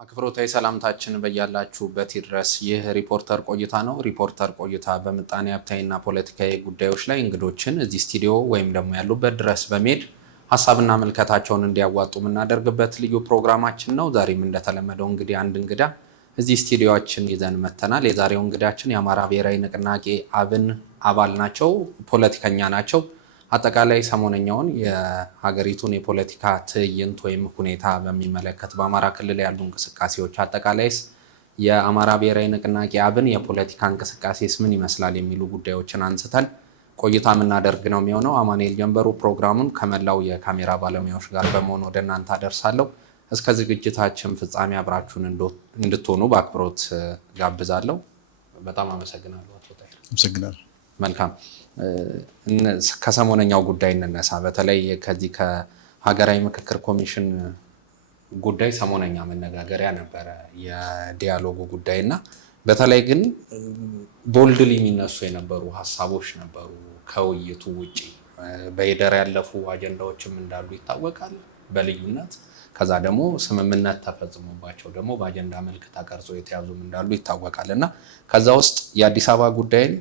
አክብሮታዊ ሰላምታችን በያላችሁበት ይድረስ። ይህ ሪፖርተር ቆይታ ነው። ሪፖርተር ቆይታ በምጣኔ ሀብታዊና ፖለቲካዊ ጉዳዮች ላይ እንግዶችን እዚህ ስቱዲዮ ወይም ደግሞ ያሉበት ድረስ በመሄድ ሀሳብና ምልከታቸውን እንዲያዋጡ የምናደርግበት ልዩ ፕሮግራማችን ነው። ዛሬም እንደተለመደው እንግዲህ አንድ እንግዳ እዚህ ስቱዲዮአችን ይዘን መተናል። የዛሬው እንግዳችን የአማራ ብሔራዊ ንቅናቄ አብን አባል ናቸው፣ ፖለቲከኛ ናቸው። አጠቃላይ ሰሞነኛውን የሀገሪቱን የፖለቲካ ትዕይንት ወይም ሁኔታ በሚመለከት በአማራ ክልል ያሉ እንቅስቃሴዎች አጠቃላይስ የአማራ ብሔራዊ ንቅናቄ አብን የፖለቲካ እንቅስቃሴስ ምን ይመስላል የሚሉ ጉዳዮችን አንስተን ቆይታ የምናደርግ ነው የሚሆነው። አማኑኤል ጀንበሩ ፕሮግራሙን ከመላው የካሜራ ባለሙያዎች ጋር በመሆን ወደ እናንተ አደርሳለሁ። እስከ ዝግጅታችን ፍጻሜ አብራችሁን እንድትሆኑ በአክብሮት ጋብዛለሁ። በጣም አመሰግናለሁ አቶ ታዬ። አመሰግናለሁ። መልካም፣ ከሰሞነኛው ጉዳይ እንነሳ። በተለይ ከዚህ ከሀገራዊ ምክክር ኮሚሽን ጉዳይ ሰሞነኛ መነጋገሪያ ነበረ የዲያሎጉ ጉዳይ እና በተለይ ግን ቦልድሊ የሚነሱ የነበሩ ሀሳቦች ነበሩ ከውይይቱ ውጪ። በሂደር ያለፉ አጀንዳዎችም እንዳሉ ይታወቃል በልዩነት። ከዛ ደግሞ ስምምነት ተፈጽሞባቸው ደግሞ በአጀንዳ መልክ ተቀርጾ የተያዙም እንዳሉ ይታወቃል እና ከዛ ውስጥ የአዲስ አበባ ጉዳይን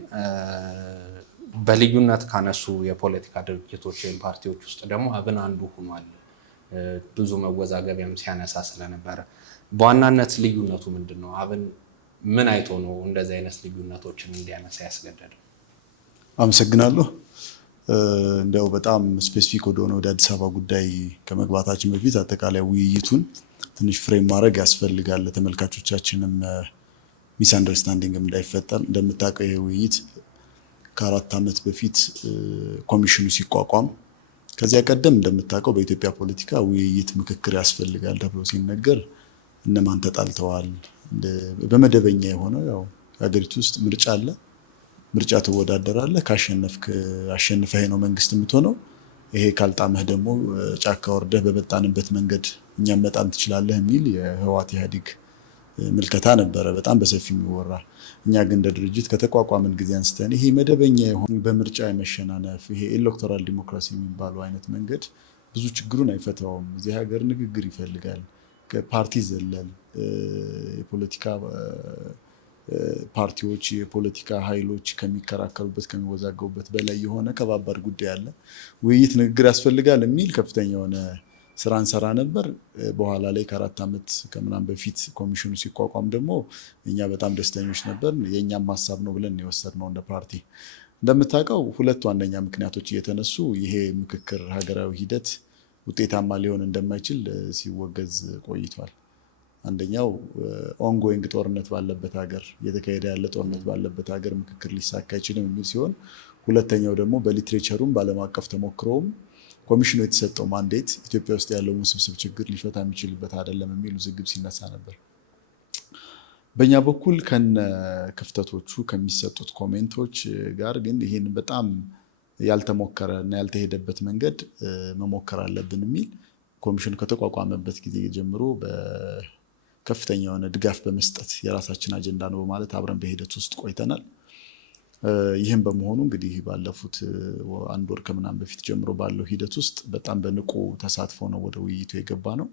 በልዩነት ካነሱ የፖለቲካ ድርጅቶች ወይም ፓርቲዎች ውስጥ ደግሞ አብን አንዱ ሆኗል። ብዙ መወዛገቢያም ሲያነሳ ስለነበረ በዋናነት ልዩነቱ ምንድን ነው? አብን ምን አይቶ ነው እንደዚህ አይነት ልዩነቶችን እንዲያነሳ ያስገደደው? አመሰግናለሁ። እንደው በጣም ስፔሲፊክ ወደሆነ ወደ አዲስ አበባ ጉዳይ ከመግባታችን በፊት አጠቃላይ ውይይቱን ትንሽ ፍሬም ማድረግ ያስፈልጋል። ለተመልካቾቻችንም ሚስ አንደርስታንዲንግም እንዳይፈጠር። እንደምታውቀው ይሄ ውይይት ከ4 ዓመት በፊት ኮሚሽኑ ሲቋቋም ከዚያ ቀደም እንደምታውቀው በኢትዮጵያ ፖለቲካ ውይይት፣ ምክክር ያስፈልጋል ተብሎ ሲነገር እነማን ተጣልተዋል? በመደበኛ የሆነው ያው ሀገሪቱ ውስጥ ምርጫ አለ። ምርጫ ትወዳደራለህ፣ ካሸነፍክ አሸንፈህ ነው መንግስት የምትሆነው። ይሄ ካልጣመህ ደግሞ ጫካ ወርደህ በመጣንበት መንገድ እኛም መጣም ትችላለህ የሚል የህወሓት ኢህአዴግ ምልከታ ነበረ፣ በጣም በሰፊ የሚወራ። እኛ ግን እንደ ድርጅት ከተቋቋምን ጊዜ አንስተን ይሄ መደበኛ የሆነ በምርጫ የመሸናነፍ ይሄ ኤሌክቶራል ዲሞክራሲ የሚባለው አይነት መንገድ ብዙ ችግሩን አይፈታውም። እዚህ ሀገር ንግግር ይፈልጋል። ከፓርቲ ዘለል የፖለቲካ ፓርቲዎች፣ የፖለቲካ ኃይሎች ከሚከራከሩበት ከሚወዛገቡበት በላይ የሆነ ከባባድ ጉዳይ አለ። ውይይት፣ ንግግር ያስፈልጋል የሚል ከፍተኛ የሆነ ስራ እንሰራ ነበር። በኋላ ላይ ከ4 ዓመት ከምናምን በፊት ኮሚሽኑ ሲቋቋም ደግሞ እኛ በጣም ደስተኞች ነበር። የእኛም ሀሳብ ነው ብለን የወሰድነው እንደ ፓርቲ። እንደምታውቀው 2 ዋነኛ ምክንያቶች እየተነሱ ይሄ ምክክር ሀገራዊ ሂደት ውጤታማ ሊሆን እንደማይችል ሲወገዝ ቆይቷል። አንደኛው ኦንጎይንግ ጦርነት ባለበት ሀገር፣ እየተካሄደ ያለ ጦርነት ባለበት ሀገር ምክክር ሊሳካ አይችልም የሚል ሲሆን፣ ሁለተኛው ደግሞ በሊትሬቸሩም በዓለም አቀፍ ተሞክሮውም ኮሚሽኑ የተሰጠው ማንዴት ኢትዮጵያ ውስጥ ያለውን ውስብስብ ችግር ሊፈታ የሚችልበት አይደለም የሚል ውዝግብ ሲነሳ ነበር። በእኛ በኩል ከነ ክፍተቶቹ ከሚሰጡት ኮሜንቶች ጋር ግን ይህን በጣም ያልተሞከረ እና ያልተሄደበት መንገድ መሞከር አለብን የሚል ኮሚሽኑ ከተቋቋመበት ጊዜ ጀምሮ በከፍተኛ የሆነ ድጋፍ በመስጠት የራሳችን አጀንዳ ነው በማለት አብረን በሂደት ውስጥ ቆይተናል። ይህም በመሆኑ እንግዲህ ባለፉት 1 ወር ከምናምን በፊት ጀምሮ ባለው ሂደት ውስጥ በጣም በንቁ ተሳትፎ ነው ወደ ውይይቱ የገባ ነው።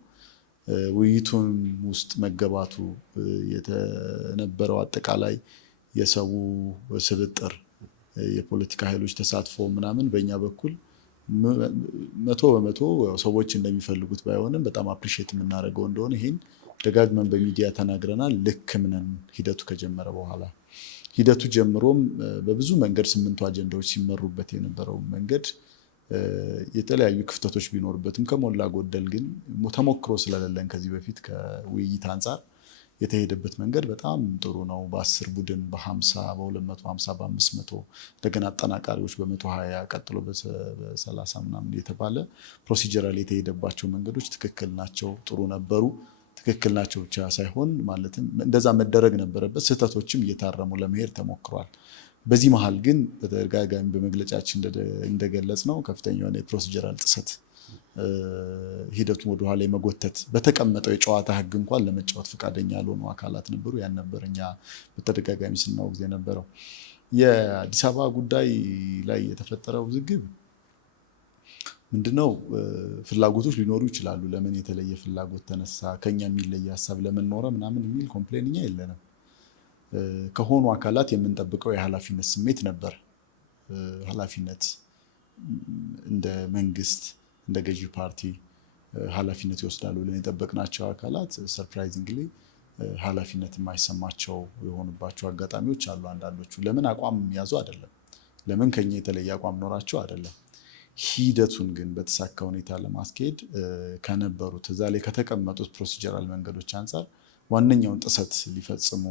ውይይቱን ውስጥ መገባቱ የተነበረው አጠቃላይ የሰው ስብጥር፣ የፖለቲካ ኃይሎች ተሳትፎ ምናምን በእኛ በኩል 100% ሰዎች እንደሚፈልጉት ባይሆንም በጣም አፕሪሼት የምናደርገው እንደሆነ ይህን ደጋግመን በሚዲያ ተናግረናል። ልክም ነን። ሂደቱ ከጀመረ በኋላ ሂደቱ ጀምሮም በብዙ መንገድ 8 አጀንዳዎች ሲመሩበት የነበረው መንገድ የተለያዩ ክፍተቶች ቢኖርበትም ከሞላ ጎደል ግን ተሞክሮ ስለሌለን ከዚህ በፊት ከውይይት አንጻር የተሄደበት መንገድ በጣም ጥሩ ነው። በ10 ቡድን በ50 በ250 በ500 እንደገና አጠናቃሪዎች በ120 ቀጥሎ በ30 ምናምን የተባለ ፕሮሲጀራል የተሄደባቸው መንገዶች ትክክል ናቸው፣ ጥሩ ነበሩ። ትክክል ናቸው ብቻ ሳይሆን ማለትም እንደዛ መደረግ ነበረበት። ስህተቶችም እየታረሙ ለመሄድ ተሞክሯል። በዚህ መሀል ግን በተደጋጋሚ በመግለጫችን እንደገለጽ ነው ከፍተኛ የሆነ የፕሮሲጀራል ጥሰት፣ ሂደቱን ወደኋላ የመጎተት በተቀመጠው የጨዋታ ህግ እንኳን ለመጫወት ፈቃደኛ ያልሆኑ አካላት ነበሩ። ያን ነበር እኛ በተደጋጋሚ ስናወግዝ የነበረው። የአዲስ አበባ ጉዳይ ላይ የተፈጠረው ውዝግብ ምንድነው ፍላጎቶች ሊኖሩ ይችላሉ። ለምን የተለየ ፍላጎት ተነሳ፣ ከኛ የሚለየ ሀሳብ ለምን ኖረ ምናምን የሚል ኮምፕሌን እኛ የለንም። ከሆኑ አካላት የምንጠብቀው የኃላፊነት ስሜት ነበር። ኃላፊነት እንደ መንግስት እንደ ገዢ ፓርቲ ኃላፊነት ይወስዳሉ ብለን የጠበቅናቸው አካላት ሰርፕራይዚንግሊ ኃላፊነት የማይሰማቸው የሆኑባቸው አጋጣሚዎች አሉ። አንዳንዶቹ ለምን አቋም የሚያዙ አይደለም፣ ለምን ከኛ የተለየ አቋም ኖራቸው አይደለም። ሂደቱን ግን በተሳካ ሁኔታ ለማስኬድ ከነበሩት እዛ ላይ ከተቀመጡት ፕሮሲጀራል መንገዶች አንጻር ዋነኛውን ጥሰት ሊፈጽሙ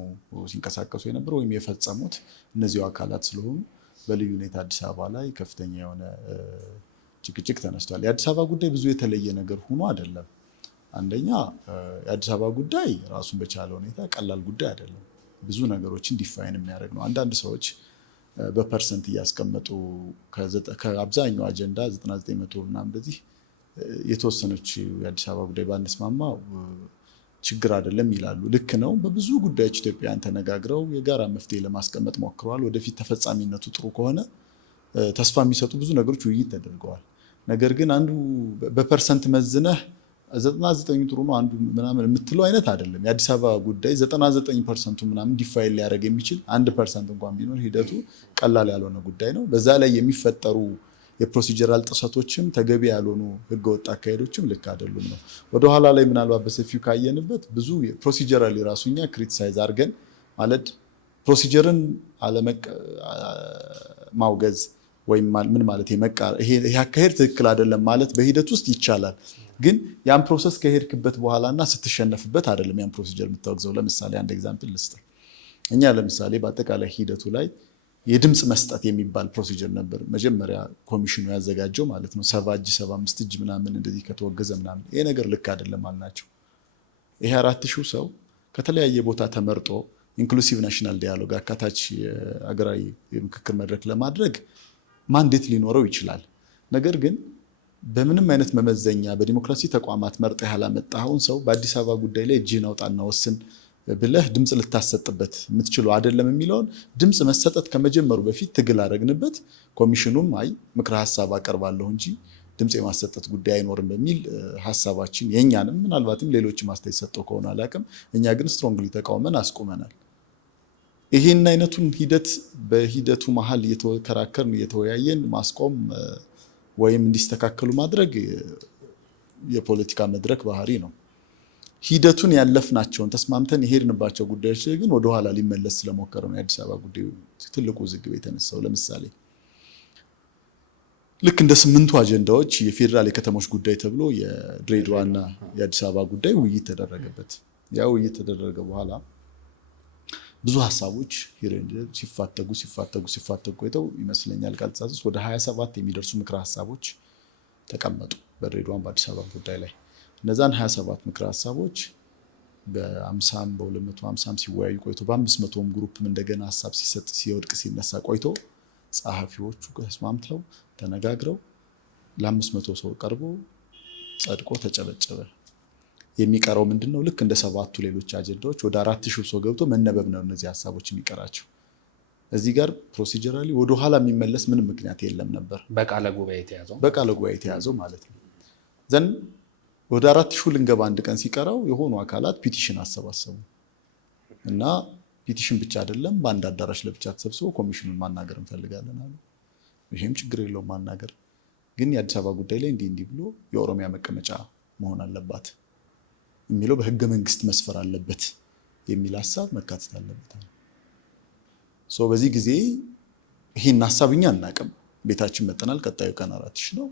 ሲንቀሳቀሱ የነበሩ ወይም የፈጸሙት እነዚሁ አካላት ስለሆኑ በልዩ ሁኔታ አዲስ አበባ ላይ ከፍተኛ የሆነ ጭቅጭቅ ተነስቷል። የአዲስ አበባ ጉዳይ ብዙ የተለየ ነገር ሆኖ አይደለም። አንደኛ የአዲስ አበባ ጉዳይ ራሱን በቻለ ሁኔታ ቀላል ጉዳይ አይደለም። ብዙ ነገሮችን ዲፋይን የሚያደርግ ነው። አንዳንድ ሰዎች በፐርሰንት እያስቀመጡ ከአብዛኛው አጀንዳ 99% ምናምን እንደዚህ የተወሰነች የአዲስ አበባ ጉዳይ ባንስማማ ችግር አይደለም ይላሉ። ልክ ነው። በብዙ ጉዳዮች ኢትዮጵያውያን ተነጋግረው የጋራ መፍትሄ ለማስቀመጥ ሞክረዋል። ወደፊት ተፈጻሚነቱ ጥሩ ከሆነ ተስፋ የሚሰጡ ብዙ ነገሮች ውይይት ተደርገዋል። ነገር ግን አንዱ በፐርሰንት መዝነህ 99 ጥሩ ነው አንዱ ምናምን የምትለው አይነት አይደለም። የአዲስ አበባ ጉዳይ 99% ምናምን ዲፋይን ሊያደርግ የሚችል 1% እንኳን ቢኖር ሂደቱ ቀላል ያልሆነ ጉዳይ ነው። በዛ ላይ የሚፈጠሩ የፕሮሲጀራል ጥሰቶችም ተገቢ ያልሆኑ ህገወጥ አካሄዶችም ልክ አይደሉም ነው። ወደኋላ ላይ ምናልባት በሰፊው ካየንበት ብዙ ፕሮሲጀራሊ ራሱኛ ክሪቲሳይዝ አድርገን ማለት ፕሮሲጀርን ማውገዝ ወይም ምን ማለት ይሄ አካሄድ ትክክል አይደለም ማለት በሂደት ውስጥ ይቻላል። ግን ያን ፕሮሰስ ከሄድክበት በኋላና ስትሸነፍበት አይደለም ያን ፕሮሲጀር የምታወግዘው። ለምሳሌ አንድ ኤግዛምፕል ልስጥ። እኛ ለምሳሌ በአጠቃላይ ሂደቱ ላይ የድምፅ መስጠት የሚባል ፕሮሲጀር ነበር መጀመሪያ ኮሚሽኑ ያዘጋጀው ማለት ነው። 70 እጅ 75 እጅ ምናምን እንደዚህ ከተወገዘ ምናምን ይሄ ነገር ልክ አይደለም አልናቸው። ይሄ 4000 ሰው ከተለያየ ቦታ ተመርጦ ኢንክሉሲቭ ናሽናል ዲያሎግ አካታች አገራዊ የምክክር መድረክ ለማድረግ ማንዴት ሊኖረው ይችላል። ነገር ግን በምንም አይነት መመዘኛ በዲሞክራሲ ተቋማት መርጠህ ያላመጣኸውን ሰው በአዲስ አበባ ጉዳይ ላይ እጅህን አውጣና ወስን ብለህ ድምፅ ልታሰጥበት የምትችለው አይደለም የሚለውን ድምፅ መሰጠት ከመጀመሩ በፊት ትግል አደረግንበት። ኮሚሽኑም አይ ምክረ ሀሳብ አቀርባለሁ እንጂ ድምፅ የማሰጠት ጉዳይ አይኖርም በሚል ሀሳባችን የእኛንም ምናልባትም ሌሎችም አስተያየት ሰጠው ከሆነ አላውቅም፣ እኛ ግን ስትሮንግሊ ተቃውመን አስቁመናል። ይህን አይነቱን ሂደት በሂደቱ መሀል እየተከራከርን እየተወያየን ማስቆም ወይም እንዲስተካከሉ ማድረግ የፖለቲካ መድረክ ባህሪ ነው። ሂደቱን ያለፍናቸውን ተስማምተን የሄድንባቸው ጉዳዮች ላይ ግን ወደኋላ ሊመለስ ስለሞከረ ነው የአዲስ አበባ ጉዳይ ትልቁ ውዝግብ የተነሳው። ለምሳሌ ልክ እንደ 8ቱ አጀንዳዎች የፌዴራል የከተሞች ጉዳይ ተብሎ የድሬዳዋና የአዲስ አበባ ጉዳይ ውይይት ተደረገበት። ያ ውይይት ተደረገ በኋላ ብዙ ሀሳቦች ሲፋተጉ ቆይተው ይመስለኛል ካልተሳሳትኩ ወደ 27 የሚደርሱ ምክረ ሀሳቦች ተቀመጡ በድሬዳዋም በአዲስ አበባ ጉዳይ ላይ። እነዛን 27 ምክረ ሀሳቦች በ50 በ250 ሲወያዩ ቆይቶ በ500ም ግሩፕም እንደገና ሀሳብ ሲሰጥ ሲወድቅ ሲነሳ ቆይቶ ጸሐፊዎቹ ተስማምተው ተነጋግረው ለ500 ሰው ቀርቦ ጸድቆ ተጨበጨበ። የሚቀረው ምንድነው? ልክ እንደ 7ቱ ሌሎች አጀንዳዎች ወደ 4000 ሰው ገብቶ መነበብ ነው እነዚህ ሀሳቦች የሚቀራቸው። እዚህ ጋር ፕሮሲጀራሊ ወደ ኋላ የሚመለስ ምንም ምክንያት የለም ነበር። በቃለ ጉባኤ የተያዘው ማለት ነው። ዘን ወደ 4000 ልንገባ አንድ ቀን ሲቀረው የሆኑ አካላት ፒቲሽን አሰባሰቡ እና ፒቲሽን ብቻ አይደለም በአንድ አዳራሽ ለብቻ ተሰብስበው ኮሚሽኑን ማናገር እንፈልጋለን አሉ። ይሄም ችግር የለውም ማናገር፣ ግን የአዲስ አበባ ጉዳይ ላይ እንዲህ ብሎ የኦሮሚያ መቀመጫ መሆን አለባት የሚለው በህገ መንግስት መስፈር አለበት የሚል ሀሳብ መካተት አለበት። በዚህ ጊዜ ይሄን ሀሳብ እኛ አናውቅም፣ ቤታችን መጠናል። ቀጣዩ ቀን 4000 ነው።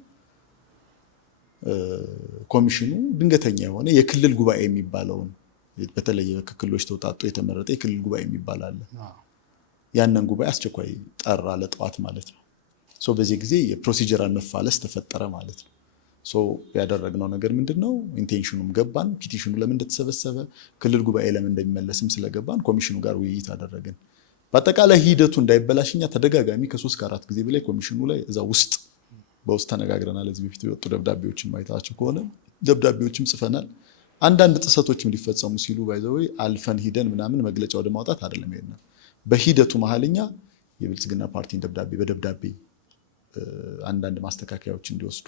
ኮሚሽኑ ድንገተኛ የሆነ የክልል ጉባኤ የሚባለውን በተለይ ከክልሎች ተውጣጦ የተመረጠ የክልል ጉባኤ የሚባል አለ። ያንን ጉባኤ አስቸኳይ ጠራ ለጠዋት ማለት ነው። በዚህ ጊዜ የፕሮሲጀራል መፋለስ ተፈጠረ ማለት ነው። ያደረግነው ነገር ምንድነው? ኢንቴንሽኑም ገባን፣ ፒቲሽኑ ለምን እንደተሰበሰበ ክልል ጉባኤ ለምን እንደሚመለስም ስለገባን ኮሚሽኑ ጋር ውይይት አደረግን። በአጠቃላይ ሂደቱ እንዳይበላሽኛ ተደጋጋሚ ከ3 ከ4 ጊዜ በላይ ኮሚሽኑ ላይ እዛ በውስጥ ተነጋግረናል። እዚህ በፊት የወጡ ደብዳቤዎችን ማየታቸው ከሆነ ደብዳቤዎችም ጽፈናል። አንዳንድ ጥሰቶችም ሊፈጸሙ ሲሉ ባይዘው አልፈን ሂደን ምናምን መግለጫ ወደ ማውጣት አይደለም ይሄን። በሂደቱ መሀልኛ የብልጽግና ፓርቲን በደብዳቤ አንዳንድ ማስተካከያዎች እንዲወስዱ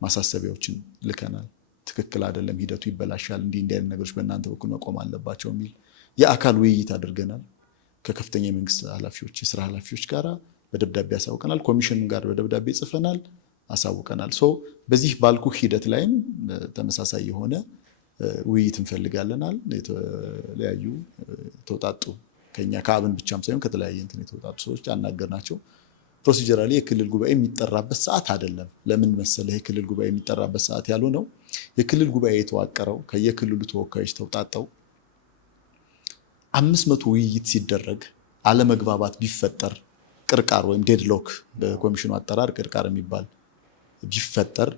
ማሳሰቢያዎችን ልከናል። ትክክል አይደለም፣ ሂደቱ ይበላሻል፣ እንዲህ አይነት ነገሮች በእናንተ በኩል መቆም አለባቸው የሚል የአካል ውይይት አድርገናል። ከከፍተኛ የመንግስት ኃላፊዎች፣ የስራ ኃላፊዎች ጋር በደብዳቤ አሳውቀናል። ኮሚሽን ጋር በደብዳቤ ጽፈናል፣ አሳውቀናል። በዚህ ባልኩ ሂደት ላይም ተመሳሳይ የሆነ ውይይት እንፈልጋለናል። የተለያዩ ተውጣጡ ከኛ ከአብን ብቻም ሳይሆን ከተለያየ እንትን የተውጣጡ ሰዎች አናገርናቸው። ፕሮሲጀራሊ የክልል ጉባኤ የሚጠራበት ሰዓት አይደለም። ለምን መሰለህ የክልል ጉባኤ የሚጠራበት ሰዓት ያልሆነው? የክልል ጉባኤ የተዋቀረው ከየክልሉ ተወካዮች ተውጣጠው 500 ውይይት ሲደረግ አለመግባባት ቢፈጠር ቅርቃር ወይም ዴድሎክ በኮሚሽኑ አጠራር ቅርቃር የሚባል ቢፈጠር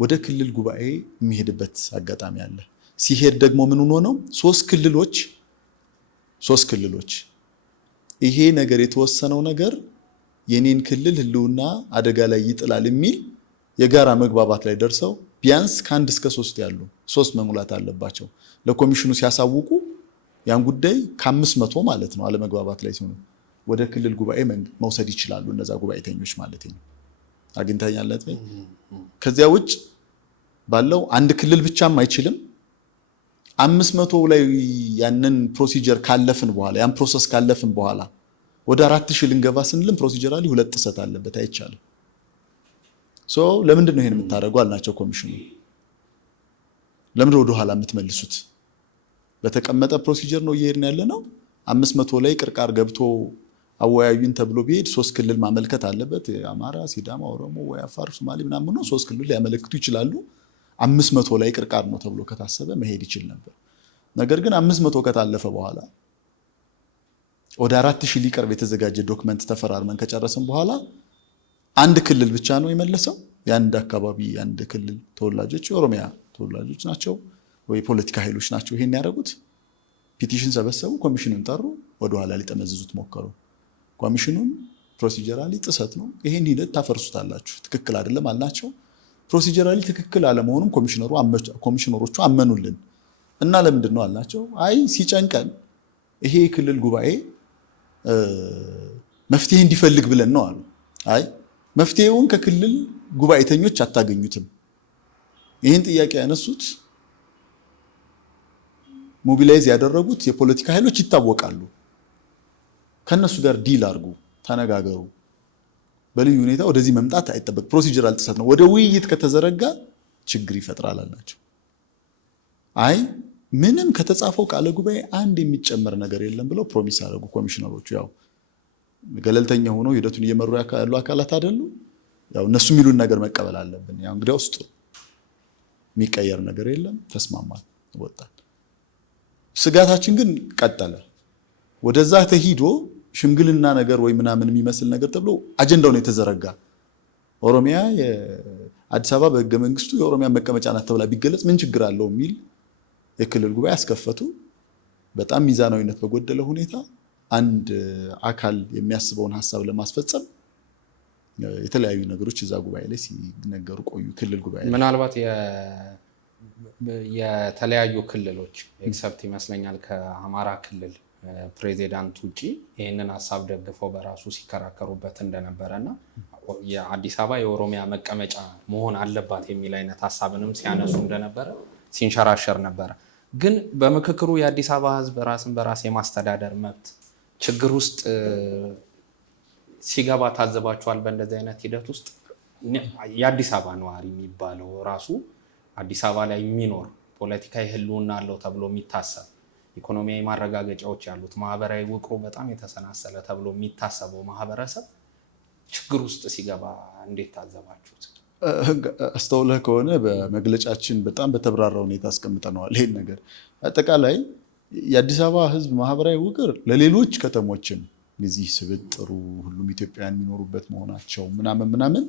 ወደ ክልል ጉባኤ የሚሄድበት አጋጣሚ አለ። ሲሄድ ደግሞ ምን ሆኖ ነው? ሶስት ክልሎች ይሄ ነገር የተወሰነው ነገር የኔን ክልል ህልውና አደጋ ላይ ይጥላል የሚል የጋራ መግባባት ላይ ደርሰው ቢያንስ ከ1 እስከ 3 ያሉ 3 መሙላት አለባቸው። ለኮሚሽኑ ሲያሳውቁ ያን ጉዳይ ከ500 ማለት ነው አለመግባባት ላይ ሲሆኑ ወደ ክልል ጉባኤ መውሰድ ይችላሉ። እነዛ ጉባኤተኞች ማለት ነው። አግኝታኛለት። ከዚያ ውጭ ባለው አንድ ክልል ብቻም አይችልም። 500 ላይ ያንን ፕሮሲጀር ካለፍን በኋላ ያን ፕሮሰስ ካለፍን በኋላ ወደ 4000 ልንገባ ስንልም ፕሮሲጀራሊ 2 ጥሰት አለበት፣ አይቻልም። ለምንድን ነው ይሄን የምታደርጉ አልናቸው። ኮሚሽኑ ለምንድን ነው ወደ ኋላ የምትመልሱት? በተቀመጠ ፕሮሲጀር ነው እየሄድን ያለ ነው። 500 ላይ ቅርቃር ገብቶ አወያዩን ተብሎ ቢሄድ 3 ክልል ማመልከት አለበት። አማራ፣ ሲዳማ፣ ኦሮሞ ወይ አፋር፣ ሶማሌ ምናምን ነው። 3 ክልል ሊያመለክቱ ይችላሉ። 500 ላይ ቅርቃር ነው ተብሎ ከታሰበ መሄድ ይችል ነበር። ነገር ግን 500 ከታለፈ በኋላ ወደ 4000 ሊቀርብ የተዘጋጀ ዶክመንት ተፈራርመን ከጨረስን በኋላ አንድ ክልል ብቻ ነው የመለሰው። የአንድ አካባቢ የአንድ ክልል ተወላጆች የኦሮሚያ ተወላጆች ናቸው ወይ ፖለቲካ ኃይሎች ናቸው ይሄን ያደረጉት። ፒቲሽን ሰበሰቡ፣ ኮሚሽኑን ጠሩ፣ ወደ ኋላ ሊጠመዝዙት ሞከሩ። ኮሚሽኑን ፕሮሲጀራሊ ጥሰት ነው፣ ይሄን ሂደት ታፈርሱታላችሁ፣ ትክክል አይደለም አልናቸው። ፕሮሲጀራሊ ትክክል አለመሆኑም ኮሚሽነሮቹ አመኑልን እና ለምንድን ነው አልናቸው። አይ ሲጨንቀን ይሄ የክልል ጉባኤ መፍትሄ እንዲፈልግ ብለን ነው አሉ። አይ መፍትሄውን ከክልል ጉባኤተኞች አታገኙትም። ይህን ጥያቄ ያነሱት ሞቢላይዝ ያደረጉት የፖለቲካ ኃይሎች ይታወቃሉ። ከነሱ ጋር ዲል አድርጉ፣ ተነጋገሩ። በልዩ ሁኔታ ወደዚህ መምጣት አይጠበቅ። ፕሮሲጀራል ጥሰት ነው። ወደ ውይይት ከተዘረጋ ችግር ይፈጥራል አልናቸው። አይ ምንም ከተጻፈው ቃለ ጉባኤ አንድ የሚጨመር ነገር የለም ብለው ፕሮሚስ አደረጉ ኮሚሽነሮቹ። ያው ገለልተኛ ሆነው ሂደቱን እየመሩ ያሉ አካላት አይደሉ። ያው እነሱ የሚሉን ነገር መቀበል አለብን። ያው እንግዲህ ውስጥ የሚቀየር ነገር የለም። ተስማማን፣ ወጣን። ስጋታችን ግን ቀጠለ። ወደዛ ተሂዶ ሽምግልና ነገር ወይ ምናምን የሚመስል ነገር ተብሎ አጀንዳው ነው የተዘረጋ። ኦሮሚያ የአዲስ አበባ በህገ መንግስቱ የኦሮሚያ መቀመጫ ናት ተብላ ቢገለጽ ምን ችግር አለው የሚል የክልል ጉባኤ አስከፈቱ። በጣም ሚዛናዊነት በጎደለ ሁኔታ አንድ አካል የሚያስበውን ሀሳብ ለማስፈጸም የተለያዩ ነገሮች እዛ ጉባኤ ላይ ሲነገሩ ቆዩ። ክልል ጉባኤ ምናልባት የተለያዩ ክልሎች ኤክሰፕት ይመስለኛል ከአማራ ክልል ፕሬዚዳንት ውጪ ይህንን ሀሳብ ደግፈው በራሱ ሲከራከሩበት እንደነበረና የአዲስ አበባ የኦሮሚያ መቀመጫ መሆን አለባት የሚል አይነት ሀሳብንም ሲያነሱ እንደነበረ ሲንሸራሸር ነበረ። ግን በምክክሩ የአዲስ አበባ ህዝብ ራስን በራስ የማስተዳደር መብት ችግር ውስጥ ሲገባ ታዘባቸዋል። በእንደዚህ አይነት ሂደት ውስጥ የአዲስ አበባ ነዋሪ የሚባለው ራሱ አዲስ አበባ ላይ የሚኖር ፖለቲካዊ ህልውና አለው ተብሎ የሚታሰብ ኢኮኖሚያዊ ማረጋገጫዎች ያሉት ማህበራዊ ውቅሩ በጣም የተሰናሰለ ተብሎ የሚታሰበው ማህበረሰብ ችግር ውስጥ ሲገባ እንዴት ታዘባችሁት? አስተውለህ ከሆነ በመግለጫችን በጣም በተብራራ ሁኔታ አስቀምጠነዋል። ይሄን ነገር አጠቃላይ የአዲስ አበባ ህዝብ ማህበራዊ ውቅር ለሌሎች ከተሞችም እዚህ ስብጥሩ ሁሉም ኢትዮጵያውያን የሚኖሩበት መሆናቸው ምናምን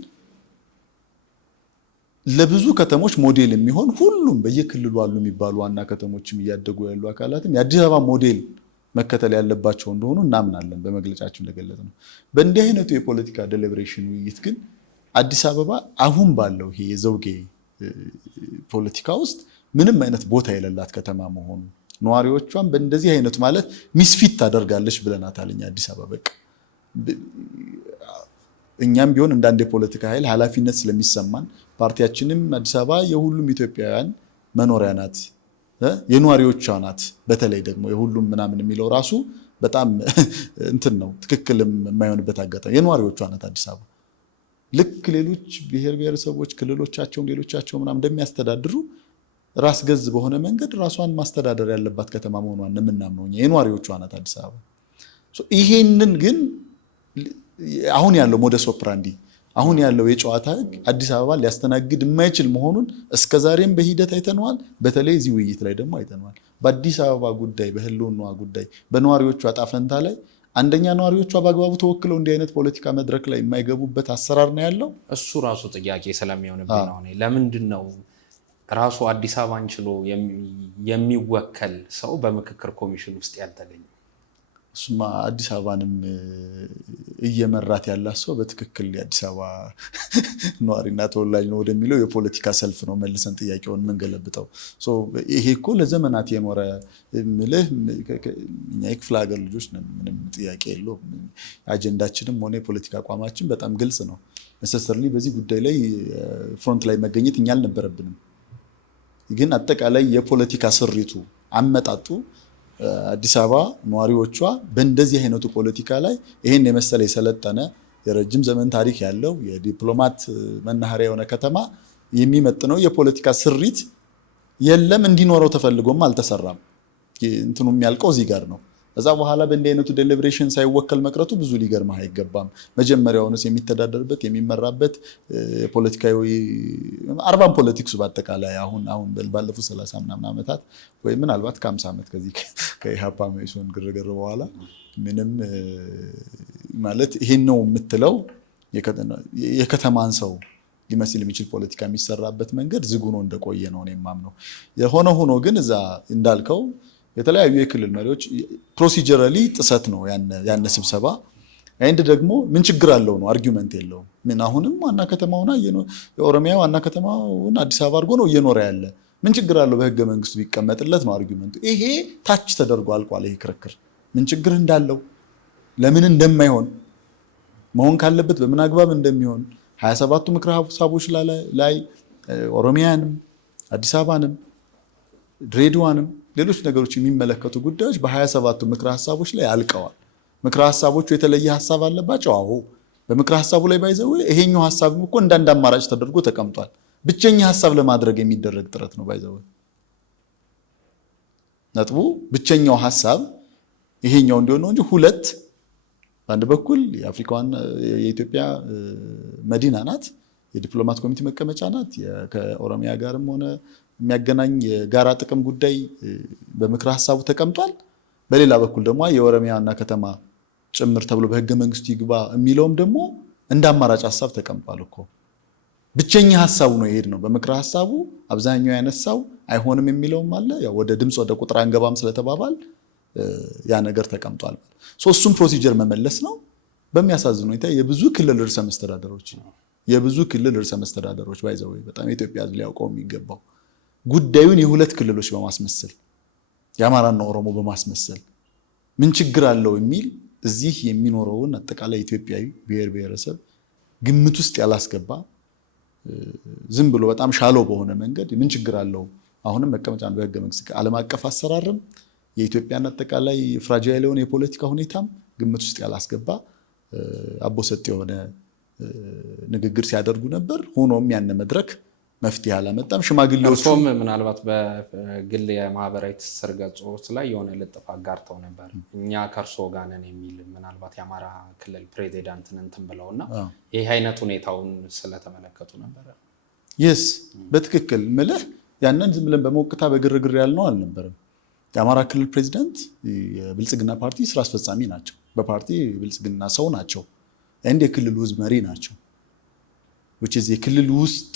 ለብዙ ከተሞች ሞዴል የሚሆን ሁሉም በየክልሉ አሉ የሚባሉ ዋና ከተሞችም እያደጉ ያሉ አካላትም የአዲስ አበባ ሞዴል መከተል ያለባቸው እንደሆኑ እናምናለን። በመግለጫችን እንደገለጽነው በእንዲህ አይነቱ የፖለቲካ ዴሊብሬሽን ውይይት ግን አዲስ አበባ አሁን ባለው ይሄ የዘውጌ ፖለቲካ ውስጥ ምንም አይነት ቦታ የሌላት ከተማ መሆኑ ነዋሪዎቿን በእንደዚህ አይነቱ ማለት ሚስፊት ታደርጋለች ብለናታል። አዲስ አበባ በቃ እኛም ቢሆን እንዳንድ የፖለቲካ ኃይል ኃላፊነት ስለሚሰማን ፓርቲያችንም አዲስ አበባ የሁሉም ኢትዮጵያውያን መኖሪያ ናት፣ የነዋሪዎቿ ናት። በተለይ ደግሞ የሁሉም ምናምን የሚለው ራሱ በጣም እንትን ነው፣ ትክክልም የማይሆንበት አጋጣሚ የነዋሪዎቿ ናት አዲስ አበባ። ልክ ሌሎች ብሔር ብሔረሰቦች ክልሎቻቸውን ሌሎቻቸው ምናምን እንደሚያስተዳድሩ ራስ ገዝ በሆነ መንገድ ራሷን ማስተዳደር ያለባት ከተማ መሆኗን የምናምነው የነዋሪዎቿ ናት አዲስ አበባ። ይሄንን ግን አሁን ያለው ሞደስ ኦፕራንዲ አሁን ያለው የጨዋታ ህግ አዲስ አበባ ሊያስተናግድ የማይችል መሆኑን እስከዛሬም በሂደት አይተነዋል። በተለይ እዚህ ውይይት ላይ ደግሞ አይተነዋል። በአዲስ አበባ ጉዳይ፣ በህልውናዋ ጉዳይ፣ በነዋሪዎቿ ዕጣ ፈንታ ላይ አንደኛ ነዋሪዎቿ በአግባቡ ተወክለው እንዲህ አይነት ፖለቲካ መድረክ ላይ የማይገቡበት አሰራር ነው ያለው። እሱ ራሱ ጥያቄ ስለሚሆንብኝ ነው። ለምንድን ነው ራሱ አዲስ አበባን ችሎ የሚወከል ሰው በምክክር ኮሚሽን ውስጥ ያልተገኘ? እሱማ አዲስ አበባንም እየመራት ያላት ሰው በትክክል የአዲስ አበባ ነዋሪና ተወላጅ ነው ወደሚለው የፖለቲካ ሰልፍ ነው መልሰን ጥያቄውን የምንገለብጠው። ይሄ እኮ ለዘመናት የኖረ ምልህ እኛ የክፍለ ሀገር ልጆች ነን፣ ምንም ጥያቄ የለውም። አጀንዳችንም ሆነ የፖለቲካ አቋማችን በጣም ግልጽ ነው። ነሰሰርሊ በዚህ ጉዳይ ላይ ፍሮንት ላይ መገኘት እኛ አልነበረብንም። ግን አጠቃላይ የፖለቲካ ስሪቱ አመጣጡ አዲስ አበባ ነዋሪዎቿ በእንደዚህ አይነቱ ፖለቲካ ላይ ይሄን የመሰለ የሰለጠነ የረጅም ዘመን ታሪክ ያለው የዲፕሎማት መናኸሪያ የሆነ ከተማ የሚመጥነው የፖለቲካ ስሪት የለም፣ እንዲኖረው ተፈልጎም አልተሰራም። እንትኑ የሚያልቀው እዚህ ጋር ነው። ከዛ በኋላ በእንዲህ አይነቱ ዴሊብሬሽን ሳይወከል መቅረቱ ብዙ ሊገርምህ አይገባም። መጀመሪያውንስ የሚተዳደርበት የሚመራበት ፖለቲካዊ አርባን ፖለቲክሱ በአጠቃላይ አሁን ባለፉት 30 ምናምን ዓመታት ወይ ምናልባት ከ50 ዓመት ከዚህ ከኢሃፓ መኢሶን ግርግር በኋላ ምንም ማለት ይሄን ነው የምትለው የከተማን ሰው ሊመስል የሚችል ፖለቲካ የሚሰራበት መንገድ ዝግ ሆኖ እንደቆየ ነው የማምነው። የሆነ ሆኖ ግን እዛ እንዳልከው የተለያዩ የክልል መሪዎች ፕሮሲጀራሊ ጥሰት ነው ያነ ስብሰባ። አንድ ደግሞ ምን ችግር አለው ነው አርጊውመንት የለውም። ምን አሁንም ዋና ከተማውና የኦሮሚያ ዋና ከተማውን አዲስ አበባ አድርጎ ነው እየኖረ ያለ። ምን ችግር አለው በህገ መንግስቱ ቢቀመጥለት ነው አርጊውመንቱ። ይሄ ታች ተደርጎ አልቋል። ይሄ ክርክር ምን ችግር እንዳለው ለምን እንደማይሆን መሆን ካለበት በምን አግባብ እንደሚሆን 27ቱ ምክረ ሀሳቦች ላይ ኦሮሚያንም አዲስ አበባንም ድሬዳዋንም ሌሎች ነገሮች የሚመለከቱ ጉዳዮች በ27ቱ ምክረ ሀሳቦች ላይ አልቀዋል። ምክረ ሀሳቦቹ የተለየ ሀሳብ አለባቸው። አዎ በምክረ ሀሳቡ ላይ ባይዘው ይሄኛው ሀሳብ እኮ እንዳንድ አማራጭ ተደርጎ ተቀምጧል። ብቸኛ ሀሳብ ለማድረግ የሚደረግ ጥረት ነው ባይዘው ነጥቡ። ብቸኛው ሀሳብ ይሄኛው እንዲሆን ነው እንጂ ሁለት በአንድ በኩል የአፍሪካዋን የኢትዮጵያ መዲና ናት፣ የዲፕሎማት ኮሚቴ መቀመጫ ናት፣ ከኦሮሚያ ጋርም ሆነ የሚያገናኝ የጋራ ጥቅም ጉዳይ በምክረ ሀሳቡ ተቀምጧል። በሌላ በኩል ደግሞ የኦሮሚያ ዋና ከተማ ጭምር ተብሎ በህገ መንግስቱ ይግባ የሚለውም ደግሞ እንደ አማራጭ ሀሳብ ተቀምጧል እኮ። ብቸኛ ሀሳቡ ነው ይሄድ ነው። በምክረ ሀሳቡ አብዛኛው ያነሳው አይሆንም የሚለውም አለ። ያው ወደ ድምፅ ወደ ቁጥር አንገባም ስለተባባል ያ ነገር ተቀምጧል። እሱም ፕሮሲጀር መመለስ ነው። በሚያሳዝን ሁኔታ የብዙ ክልል ርዕሰ መስተዳደሮች ባይዘው በጣም የኢትዮጵያ ህዝብ ሊያውቀው የሚገባው ጉዳዩን የሁለት ክልሎች በማስመሰል የአማራና ኦሮሞ በማስመሰል ምን ችግር አለው የሚል እዚህ የሚኖረውን አጠቃላይ ኢትዮጵያዊ ብሔር ብሔረሰብ ግምት ውስጥ ያላስገባ ዝም ብሎ በጣም ሻሎ በሆነ መንገድ ምን ችግር አለው አሁንም መቀመጫን በህገ መንግስት ዓለም አቀፍ አሰራርም የኢትዮጵያን አጠቃላይ ፍራጃይል የሆነ የፖለቲካ ሁኔታም ግምት ውስጥ ያላስገባ አቦሰጥ የሆነ ንግግር ሲያደርጉ ነበር። ሆኖም ያን መድረክ መፍትሄ አላመጣም። ሽማግሌዎቹም ምናልባት በግል የማህበራዊ ትስስር ገጾች ላይ የሆነ ልጥፍ አጋርተው ነበር። እኛ ከእርሶ ጋር ነን የሚል ምናልባት የአማራ ክልል ፕሬዚዳንትን እንትን ብለውና ይህ አይነት ሁኔታውን ስለተመለከቱ ነበረ። ይስ በትክክል ምልህ ያንን ዝም ብለን በሞቅታ በግርግር ያልነው አልነበረም። የአማራ ክልል ፕሬዚዳንት የብልጽግና ፓርቲ ስራ አስፈጻሚ ናቸው። በፓርቲ የብልጽግና ሰው ናቸው። አንድ የክልሉ ህዝብ መሪ ናቸው። የክልሉ ውስጥ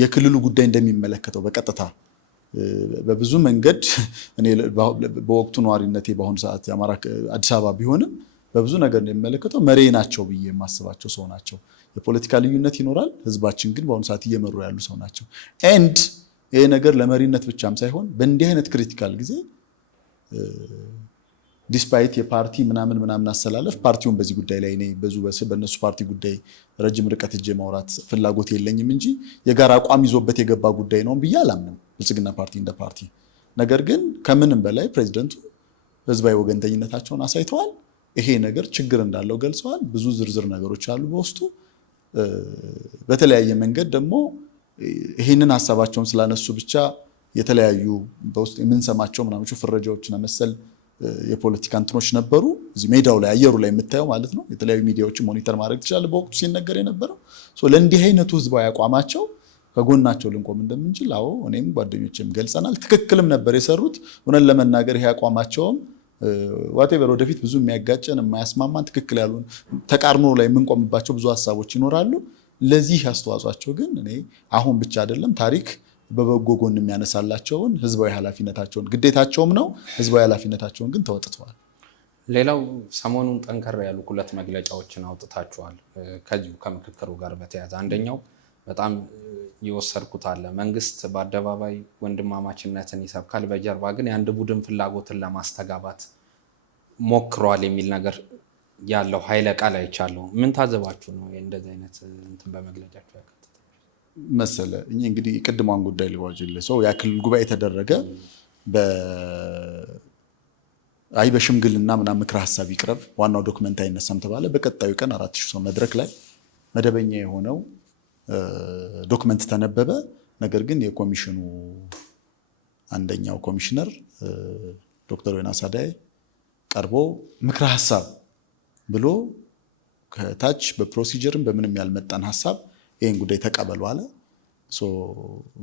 የክልሉ ጉዳይ እንደሚመለከተው በቀጥታ በብዙ መንገድ እኔ በወቅቱ ነዋሪነቴ በአሁኑ ሰዓት አዲስ አበባ ቢሆንም በብዙ ነገር እንደሚመለከተው መሪ ናቸው ብዬ የማስባቸው ሰው ናቸው። የፖለቲካ ልዩነት ይኖራል። ህዝባችን ግን በአሁኑ ሰዓት እየመሩ ያሉ ሰው ናቸው። ኤንድ ይሄ ነገር ለመሪነት ብቻም ሳይሆን በእንዲህ አይነት ክሪቲካል ጊዜ ዲስፓይት የፓርቲ ምናምን አሰላለፍ ፓርቲውን በዚህ ጉዳይ ላይ እኔ በእነሱ ፓርቲ ጉዳይ ረጅም ርቀት እጄ ማውራት ፍላጎት የለኝም እንጂ የጋራ አቋም ይዞበት የገባ ጉዳይ ነው ብዬ አላምንም ብልጽግና ፓርቲ እንደ ፓርቲ። ነገር ግን ከምንም በላይ ፕሬዚደንቱ ህዝባዊ ወገንተኝነታቸውን አሳይተዋል። ይሄ ነገር ችግር እንዳለው ገልጸዋል። ብዙ ዝርዝር ነገሮች አሉ በውስጡ። በተለያየ መንገድ ደግሞ ይህንን ሀሳባቸውን ስላነሱ ብቻ የተለያዩ በውስጥ የምንሰማቸው ምናምን ፍረጃዎችና መሰል የፖለቲካ እንትኖች ነበሩ። እዚህ ሜዳው ላይ አየሩ ላይ የምታየው ማለት ነው። የተለያዩ ሚዲያዎችን ሞኒተር ማድረግ ትችላለህ። በወቅቱ ሲነገር የነበረው ለእንዲህ አይነቱ ህዝባዊ አቋማቸው ከጎናቸው ልንቆም እንደምንችል አዎ እኔም ጓደኞችም ገልጸናል። ትክክልም ነበር የሰሩት። እውነት ለመናገር ይሄ አቋማቸውም ዋቴቨር ወደፊት ብዙ የሚያጋጨን የማያስማማን ትክክል ያሉን ተቃርኖ ላይ የምንቆምባቸው ብዙ ሀሳቦች ይኖራሉ። ለዚህ አስተዋጽኦአቸው ግን እኔ አሁን ብቻ አይደለም ታሪክ በበጎ ጎን የሚያነሳላቸውን ህዝባዊ ኃላፊነታቸውን ግዴታቸውም ነው። ህዝባዊ ኃላፊነታቸውን ግን ተወጥተዋል። ሌላው ሰሞኑን ጠንከር ያሉ ሁለት መግለጫዎችን አውጥታችኋል ከዚሁ ከምክክሩ ጋር በተያያዘ። አንደኛው በጣም የወሰድኩት አለ መንግስት በአደባባይ ወንድማማችነትን ይሰብካል፣ በጀርባ ግን የአንድ ቡድን ፍላጎትን ለማስተጋባት ሞክሯል የሚል ነገር ያለው ኃይለ ቃል አይቻለሁ። ምን ታዘባችሁ ነው እንደዚህ አይነት እንትን በመግለጫችሁ ያካተተ መሰለ? እኛ እንግዲህ ቅድሟን ጉዳይ ልዋጅልህ ሰው የክልል ጉባኤ የተደረገ በሽምግልና ምናምን ምክረ ሀሳብ ይቅረብ ዋናው ዶክመንት አይነሳም ተባለ። በቀጣዩ ቀን 4000 ሰው መድረክ ላይ መደበኛ የሆነው ዶክመንት ተነበበ። ነገር ግን የኮሚሽኑ አንደኛው ኮሚሽነር ዶክተር ዮናስ አዳይ ቀርቦ ምክረ ሀሳብ ብሎ ከታች በፕሮሲጀርም በምንም ያልመጣን ሀሳብ ይሄን ጉዳይ ተቀበሉ አለ።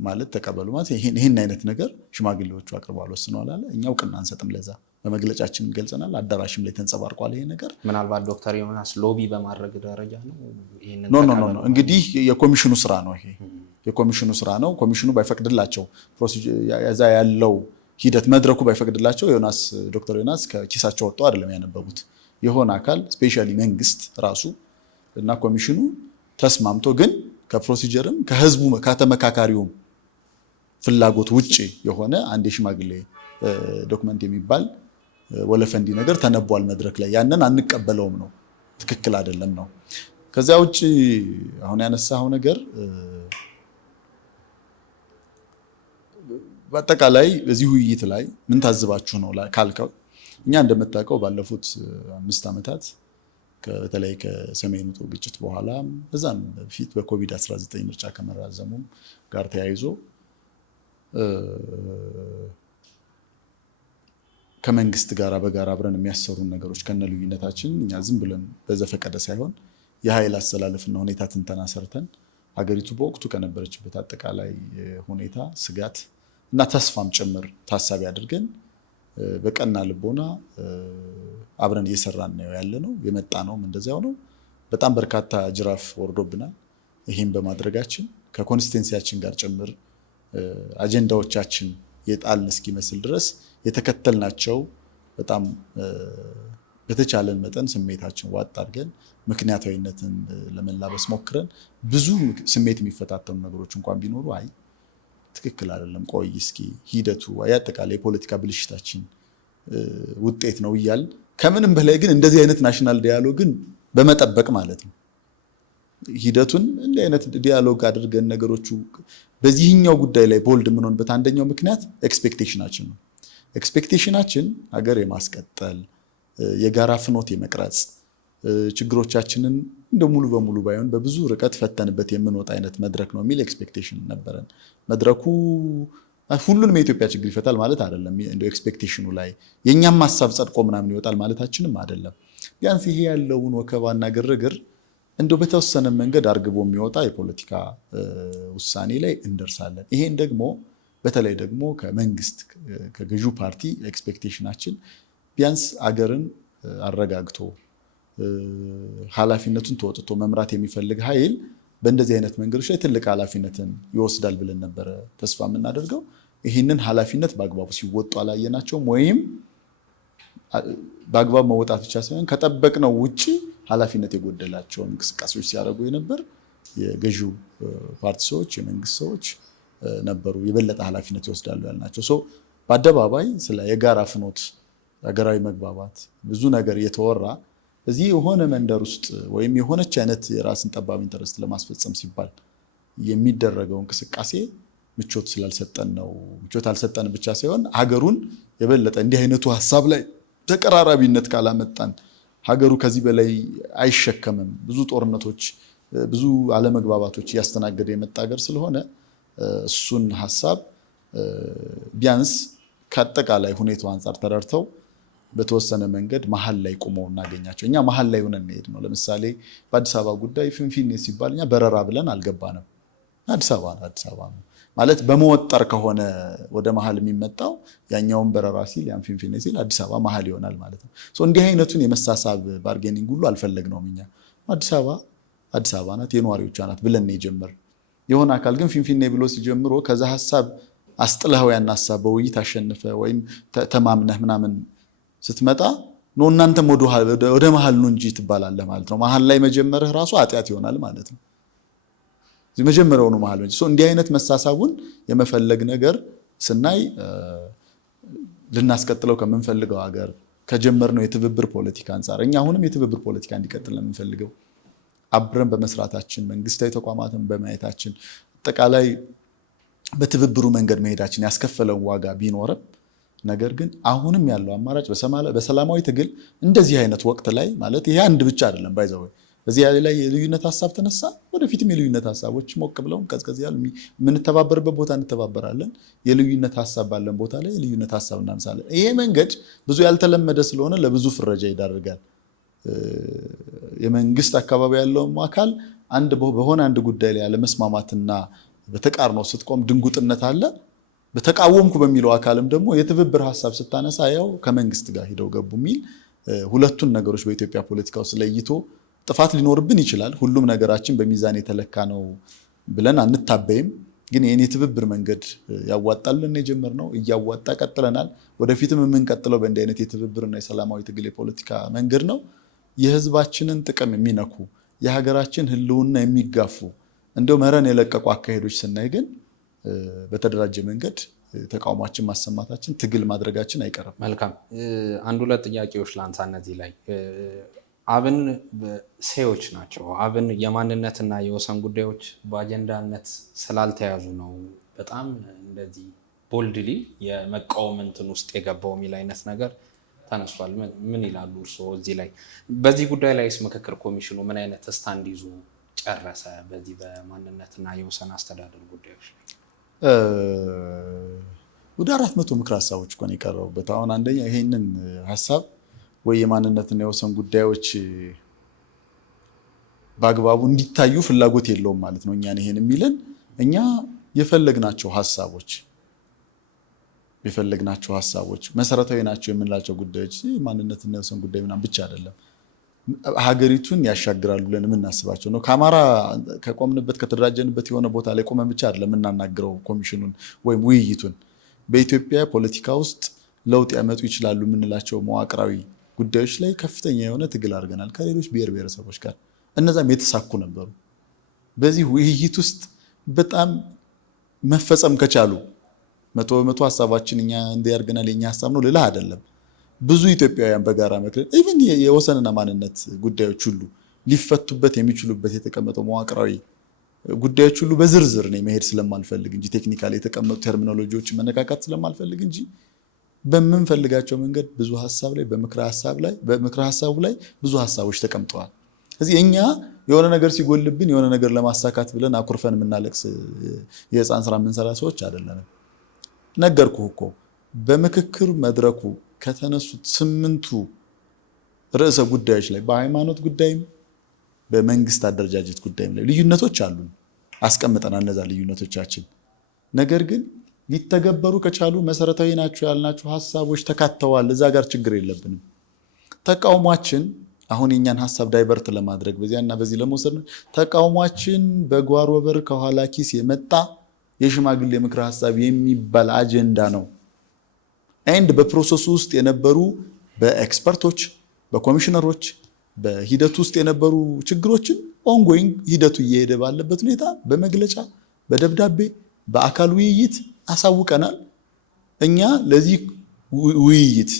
ማለት ተቀበሉ ማለት ይሄን አይነት ነገር ሽማግሌዎቹ አቅርበዋል ወስነዋል አለ። እኛ እውቅና አንሰጥም ለዛ በመግለጫችንም ገልጸናል። አዳራሽም ላይ ተንጸባርቋል ይሄ ነገር። ምናልባት ዶክተር ዮናስ ሎቢ በማድረግ ደረጃ ነው ይሄንን ኖ እንግዲህ የኮሚሽኑ ስራ ነው ይሄ የኮሚሽኑ ስራ ነው። ኮሚሽኑ ባይፈቅድላቸው ያዛ ያለው ሂደት መድረኩ ባይፈቅድላቸው ዶክተር ዮናስ ከኪሳቸው ወጥቶ አይደለም ያነበቡት። የሆነ አካል ስፔሻሊ መንግስት ራሱ እና ኮሚሽኑ ተስማምቶ ግን ከፕሮሲጀርም ከህዝቡ ከተመካካሪውም ፍላጎት ውጪ የሆነ አንድ የሽማግሌ ዶክመንት የሚባል ወለፈንዲ ነገር ተነቧል መድረክ ላይ። ያንን አንቀበለውም ነው፣ ትክክል አይደለም ነው። ከዚያ ውጪ አሁን ያነሳው ነገር በአጠቃላይ በዚህ ውይይት ላይ ምን ታዝባችሁ ነው ካልከው፣ እኛ እንደምታውቀው ባለፉት 5 ዓመታት በተለይ ከሰሜኑ ግጭት በኋላ እዛም በፊት በኮቪድ-19 ምርጫ ከመራዘሙ ጋር ተያይዞ ከመንግስት ጋር በጋራ አብረን የሚያሰሩን ነገሮች ከነ ልዩነታችን እኛ ዝም ብለን በዘፈቀደ ሳይሆን የኃይል አሰላለፍና ሁኔታ ትንተና ሰርተን ሀገሪቱ በወቅቱ ከነበረችበት አጠቃላይ ሁኔታ ስጋት እና ተስፋም ጭምር ታሳቢ አድርገን በቀና ልቦና አብረን እየሰራን ነው ያለነው። የመጣ ነውም እንደዚያው ነው። በጣም በርካታ ጅራፍ ወርዶብናል። ይህም በማድረጋችን ከኮንስቲትንሲያችን ጋር ጭምር አጀንዳዎቻችን የጣልን እስኪመስል ድረስ የተከተልናቸው በጣም በተቻለን መጠን ስሜታችን ዋጥ አድርገን ምክንያታዊነትን ለመላበስ ሞክረን ብዙ ስሜት የሚፈታተኑ ነገሮች እንኳን ቢኖሩ አይ ትክክል አይደለም፣ ቆይ እስኪ ሂደቱ ያጠቃላይ የፖለቲካ ብልሽታችን ውጤት ነው እያል ከምንም በላይ ግን እንደዚህ አይነት ናሽናል ዲያሎግን በመጠበቅ ማለት ነው ሂደቱን እንዲህ አይነት ዲያሎግ አድርገን ነገሮቹ በዚህኛው ጉዳይ ላይ ቦልድ የምንሆንበት አንደኛው ምክንያት ኤክስፔክቴሽናችን ነው። ኤክስፔክቴሽናችን ሀገር የማስቀጠል የጋራ ፍኖት የመቅረጽ ችግሮቻችንን እንደ ሙሉ በሙሉ ባይሆን በብዙ ርቀት ፈተንበት የምንወጣ አይነት መድረክ ነው የሚል ኤክስፔክቴሽን ነበረን። መድረኩ ሁሉንም የኢትዮጵያ ችግር ይፈታል ማለት አይደለም። እንደ ኤክስፔክቴሽኑ ላይ የኛም ሐሳብ ጸድቆ ምናምን ይወጣል ማለታችንም አይደለም። ቢያንስ ይሄ ያለውን ወከባና ግርግር እንደው በተወሰነ መንገድ አርግቦ የሚወጣ የፖለቲካ ውሳኔ ላይ እንደርሳለን። ይሄን ደግሞ በተለይ ደግሞ ከመንግስት ከገዢው ፓርቲ ኤክስፔክቴሽናችን ቢያንስ አገርን አረጋግቶ ኃላፊነቱን ተወጥቶ መምራት የሚፈልግ ኃይል በእንደዚህ አይነት መንገዶች ላይ ትልቅ ኃላፊነትን ይወስዳል ብለን ነበረ ተስፋ የምናደርገው። ይህንን ኃላፊነት በአግባቡ ሲወጡ አላየናቸውም፣ ወይም በአግባቡ መወጣት ብቻ ሳይሆን ከጠበቅነው ውጪ ኃላፊነት የጎደላቸውን እንቅስቃሴዎች ሲያደርጉ የነበር የገዢው ፓርቲ ሰዎች፣ የመንግስት ሰዎች ነበሩ። የበለጠ ኃላፊነት ይወስዳሉ ያልናቸው በአደባባይ ስለ የጋራ ፍኖት ሀገራዊ መግባባት ብዙ ነገር እየተወራ እዚህ የሆነ መንደር ውስጥ ወይም የሆነች አይነት የራስን ጠባብ ኢንተረስት ለማስፈጸም ሲባል የሚደረገው እንቅስቃሴ ምቾት ስላልሰጠን ነው። ምቾት አልሰጠን ብቻ ሳይሆን ሀገሩን የበለጠ እንዲህ አይነቱ ሀሳብ ላይ ተቀራራቢነት ካላመጣን ሀገሩ ከዚህ በላይ አይሸከምም። ብዙ ጦርነቶች፣ ብዙ አለመግባባቶች እያስተናገደ የመጣ ሀገር ስለሆነ እሱን ሀሳብ ቢያንስ ከአጠቃላይ ሁኔታው አንጻር ተረድተው በተወሰነ መንገድ መሀል ላይ ቁመው እናገኛቸው። እኛ መሀል ላይ ሆነን እንሄድ ነው። ለምሳሌ በአዲስ አበባ ጉዳይ ፍንፊኔ ሲባል እኛ በረራ ብለን አልገባንም። አዲስ አበባ ነው ማለት በመወጠር ከሆነ ወደ መሀል የሚመጣው ያኛውን በረራ ሲል ያን ፍንፊኔ ሲል አዲስ አበባ መሀል ይሆናል ማለት ነው። እንዲህ አይነቱን የመሳሳብ ባርጌኒንግ ሁሉ አልፈለግነውም። እኛ አዲስ አበባ ናት የነዋሪዎቿ ናት ብለን የጀመር የሆነ አካል ግን ፍንፊኔ ብሎ ሲጀምሮ ከዛ ሀሳብ አስጥለኸው ያን ሀሳብ በውይይት አሸንፈ ወይም ተማምነህ ምናምን ስትመጣ ነው እናንተም ወደ መሀል ነው እንጂ ትባላለህ ማለት ነው። መሀል ላይ መጀመርህ ራሱ ኃጢአት ይሆናል ማለት ነው። መጀመሪያው ነው መሀል እንዲህ አይነት መሳሳቡን የመፈለግ ነገር ስናይ ልናስቀጥለው ከምንፈልገው ሀገር ከጀመርነው የትብብር ፖለቲካ አንጻር እኛ አሁንም የትብብር ፖለቲካ እንዲቀጥል ነው የምንፈልገው። አብረን በመስራታችን መንግስታዊ ተቋማትን በማየታችን አጠቃላይ በትብብሩ መንገድ መሄዳችን ያስከፈለውን ዋጋ ቢኖርም ነገር ግን አሁንም ያለው አማራጭ በሰላማዊ ትግል እንደዚህ አይነት ወቅት ላይ ማለት ይሄ አንድ ብቻ አይደለም ባይዘው እዚህ ላይ የልዩነት ሀሳብ ተነሳ፣ ወደፊትም የልዩነት ሀሳቦች ሞቅ ብለው ቀዝቀዝ ያሉ የምንተባበርበት ቦታ እንተባበራለን። የልዩነት ሀሳብ ባለን ቦታ ላይ የልዩነት ሀሳብ እናነሳለን። ይሄ መንገድ ብዙ ያልተለመደ ስለሆነ ለብዙ ፍረጃ ይዳርጋል። የመንግስት አካባቢ ያለውም አካል በሆነ አንድ ጉዳይ ላይ ያለመስማማትና በተቃርኖ ስትቆም ድንጉጥነት አለ። በተቃወምኩ በሚለው አካልም ደግሞ የትብብር ሀሳብ ስታነሳ ያው ከመንግስት ጋር ሂደው ገቡ የሚል ሁለቱን ነገሮች በኢትዮጵያ ፖለቲካ ውስጥ ለይቶ ጥፋት ሊኖርብን ይችላል። ሁሉም ነገራችን በሚዛን የተለካ ነው ብለን አንታበይም። ግን ይህን የትብብር መንገድ ያዋጣልን የጀመርነው እያዋጣ ቀጥለናል። ወደፊትም የምንቀጥለው በእንዲህ አይነት የትብብርና የሰላማዊ ትግል የፖለቲካ መንገድ ነው። የህዝባችንን ጥቅም የሚነኩ የሀገራችን ህልውና የሚጋፉ እንደው መረን የለቀቁ አካሄዶች ስናይ ግን በተደራጀ መንገድ ተቃውሟችን ማሰማታችን ትግል ማድረጋችን አይቀርም። መልካም። አንድ ሁለት ጥያቄዎች ላንሳ። እነዚህ ላይ አብን ሴዎች ናቸው። አብን የማንነትና የወሰን ጉዳዮች በአጀንዳነት ስላልተያዙ ነው በጣም እንደዚህ ቦልድሊ የመቃወም እንትን ውስጥ የገባው የሚል አይነት ነገር ተነስቷል። ምን ይላሉ እርስዎ እዚህ ላይ? በዚህ ጉዳይ ላይስ ምክክር ኮሚሽኑ ምን አይነት ስታንድ ይዞ ጨረሰ? በዚህ በማንነትና የወሰን አስተዳደር ጉዳዮች ወደ 400 ምክር ሀሳቦች እኮ ነው የቀረቡበት። አሁን አንደኛ ይሄንን ሀሳብ ወይ የማንነትና የወሰን ጉዳዮች በአግባቡ እንዲታዩ ፍላጎት የለውም ማለት ነው። እኛን ይሄን የሚልን እኛ የፈለግናቸው ሀሳቦች መሰረታዊ ናቸው የምንላቸው ጉዳዮች ማንነትና የወሰን ጉዳይ ምናምን ብቻ አይደለም፣ ሀገሪቱን ያሻግራሉ ብለን የምናስባቸው ነው። ከአማራ ከቆምንበት ከተደራጀንበት የሆነ ቦታ ላይ ቆመን ብቻ አይደለም የምናናግረው ኮሚሽኑን ወይም ውይይቱን። በኢትዮጵያ ፖለቲካ ውስጥ ለውጥ ያመጡ ይችላሉ የምንላቸው መዋቅራዊ ጉዳዮች ላይ ከፍተኛ የሆነ ትግል አድርገናል ከሌሎች ብሔር ብሔረሰቦች ጋር። እነዛም የተሳኩ ነበሩ። በዚህ ውይይት ውስጥ በጣም መፈጸም ከቻሉ 100% ሀሳባችን እኛ እንዲያርገናል የኛ ሀሳብ ነው ልልህ አይደለም። ብዙ ኢትዮጵያውያን በጋራ መክረን ኢቭን የወሰንና ማንነት ጉዳዮች ሁሉ ሊፈቱበት የሚችሉበት የተቀመጠው መዋቅራዊ ጉዳዮች ሁሉ በዝርዝር ነው መሄድ ስለማልፈልግ እንጂ ቴክኒካሊ የተቀመጡ ተርሚኖሎጂዎች መነካካት ስለማልፈልግ እንጂ በምንፈልጋቸው መንገድ ብዙ ሀሳብ ላይ በምክረ ሀሳቡ ላይ ብዙ ሀሳቦች ተቀምጠዋል። ስለዚህ እኛ የሆነ ነገር ሲጎልብን የሆነ ነገር ለማሳካት ብለን አኩርፈን የምናለቅስ የህፃን ስራ የምንሰራ ሰዎች አይደለንም። ነገርኩህ እኮ በምክክር መድረኩ ከተነሱት 8ቱ ርዕሰ ጉዳዮች ላይ በሃይማኖት ጉዳይም በመንግስት አደረጃጀት ጉዳይም ላይ ልዩነቶች አሉን፣ አስቀምጠናል እነዛ ልዩነቶቻችን። ነገር ግን ሊተገበሩ ከቻሉ መሰረታዊ ናቸው ያልናቸው ሀሳቦች ተካተዋል። እዛ ጋር ችግር የለብንም። ተቃውሟችን አሁን የኛን ሀሳብ ዳይቨርት ለማድረግ በዚያና በዚህ ለመውሰድ ተቃውሟችን በጓሮ በር ከኋላ ኪስ የመጣ የሽማግሌ ምክረ ሀሳብ የሚባል አጀንዳ ነው። ኤንድ በፕሮሰሱ ውስጥ የነበሩ በኤክስፐርቶች በኮሚሽነሮች በሂደቱ ውስጥ የነበሩ ችግሮችን ኦንጎይንግ ሂደቱ እየሄደ ባለበት ሁኔታ በመግለጫ በደብዳቤ በአካል ውይይት አሳውቀናል። እኛ ለዚህ ውይይት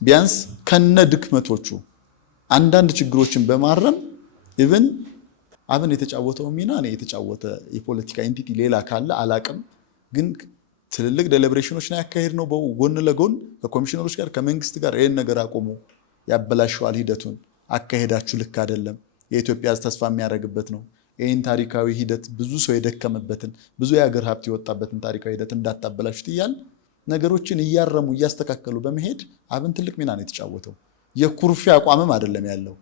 ቢያንስ ከነ ድክመቶቹ አንዳንድ ችግሮችን በማረም ኢቭን አብን የተጫወተው ሚና ነው የተጫወተ የፖለቲካ ኤንቲቲ ሌላ ካለ አላቅም፣ ግን ትልልቅ ዴሊብሬሽኖች ነው ያካሄድ ነው ጎን ለጎን ከኮሚሽነሮች ጋር ከመንግስት ጋር ይሄን ነገር አቆሙ፣ ያበላሸዋል ሂደቱን፣ አካሄዳችሁ ልክ አይደለም፣ የኢትዮጵያ ተስፋ የሚያደርግበት ነው፣ ይህን ታሪካዊ ሂደት ብዙ ሰው የደከመበትን ብዙ የሀገር ሀብት የወጣበትን ታሪካዊ ሂደት እንዳታበላሹት እያል ነገሮችን እያረሙ እያስተካከሉ በመሄድ አብን ትልቅ ሚና ነው የተጫወተው። የኩርፊያ አቋምም አይደለም ያለው፣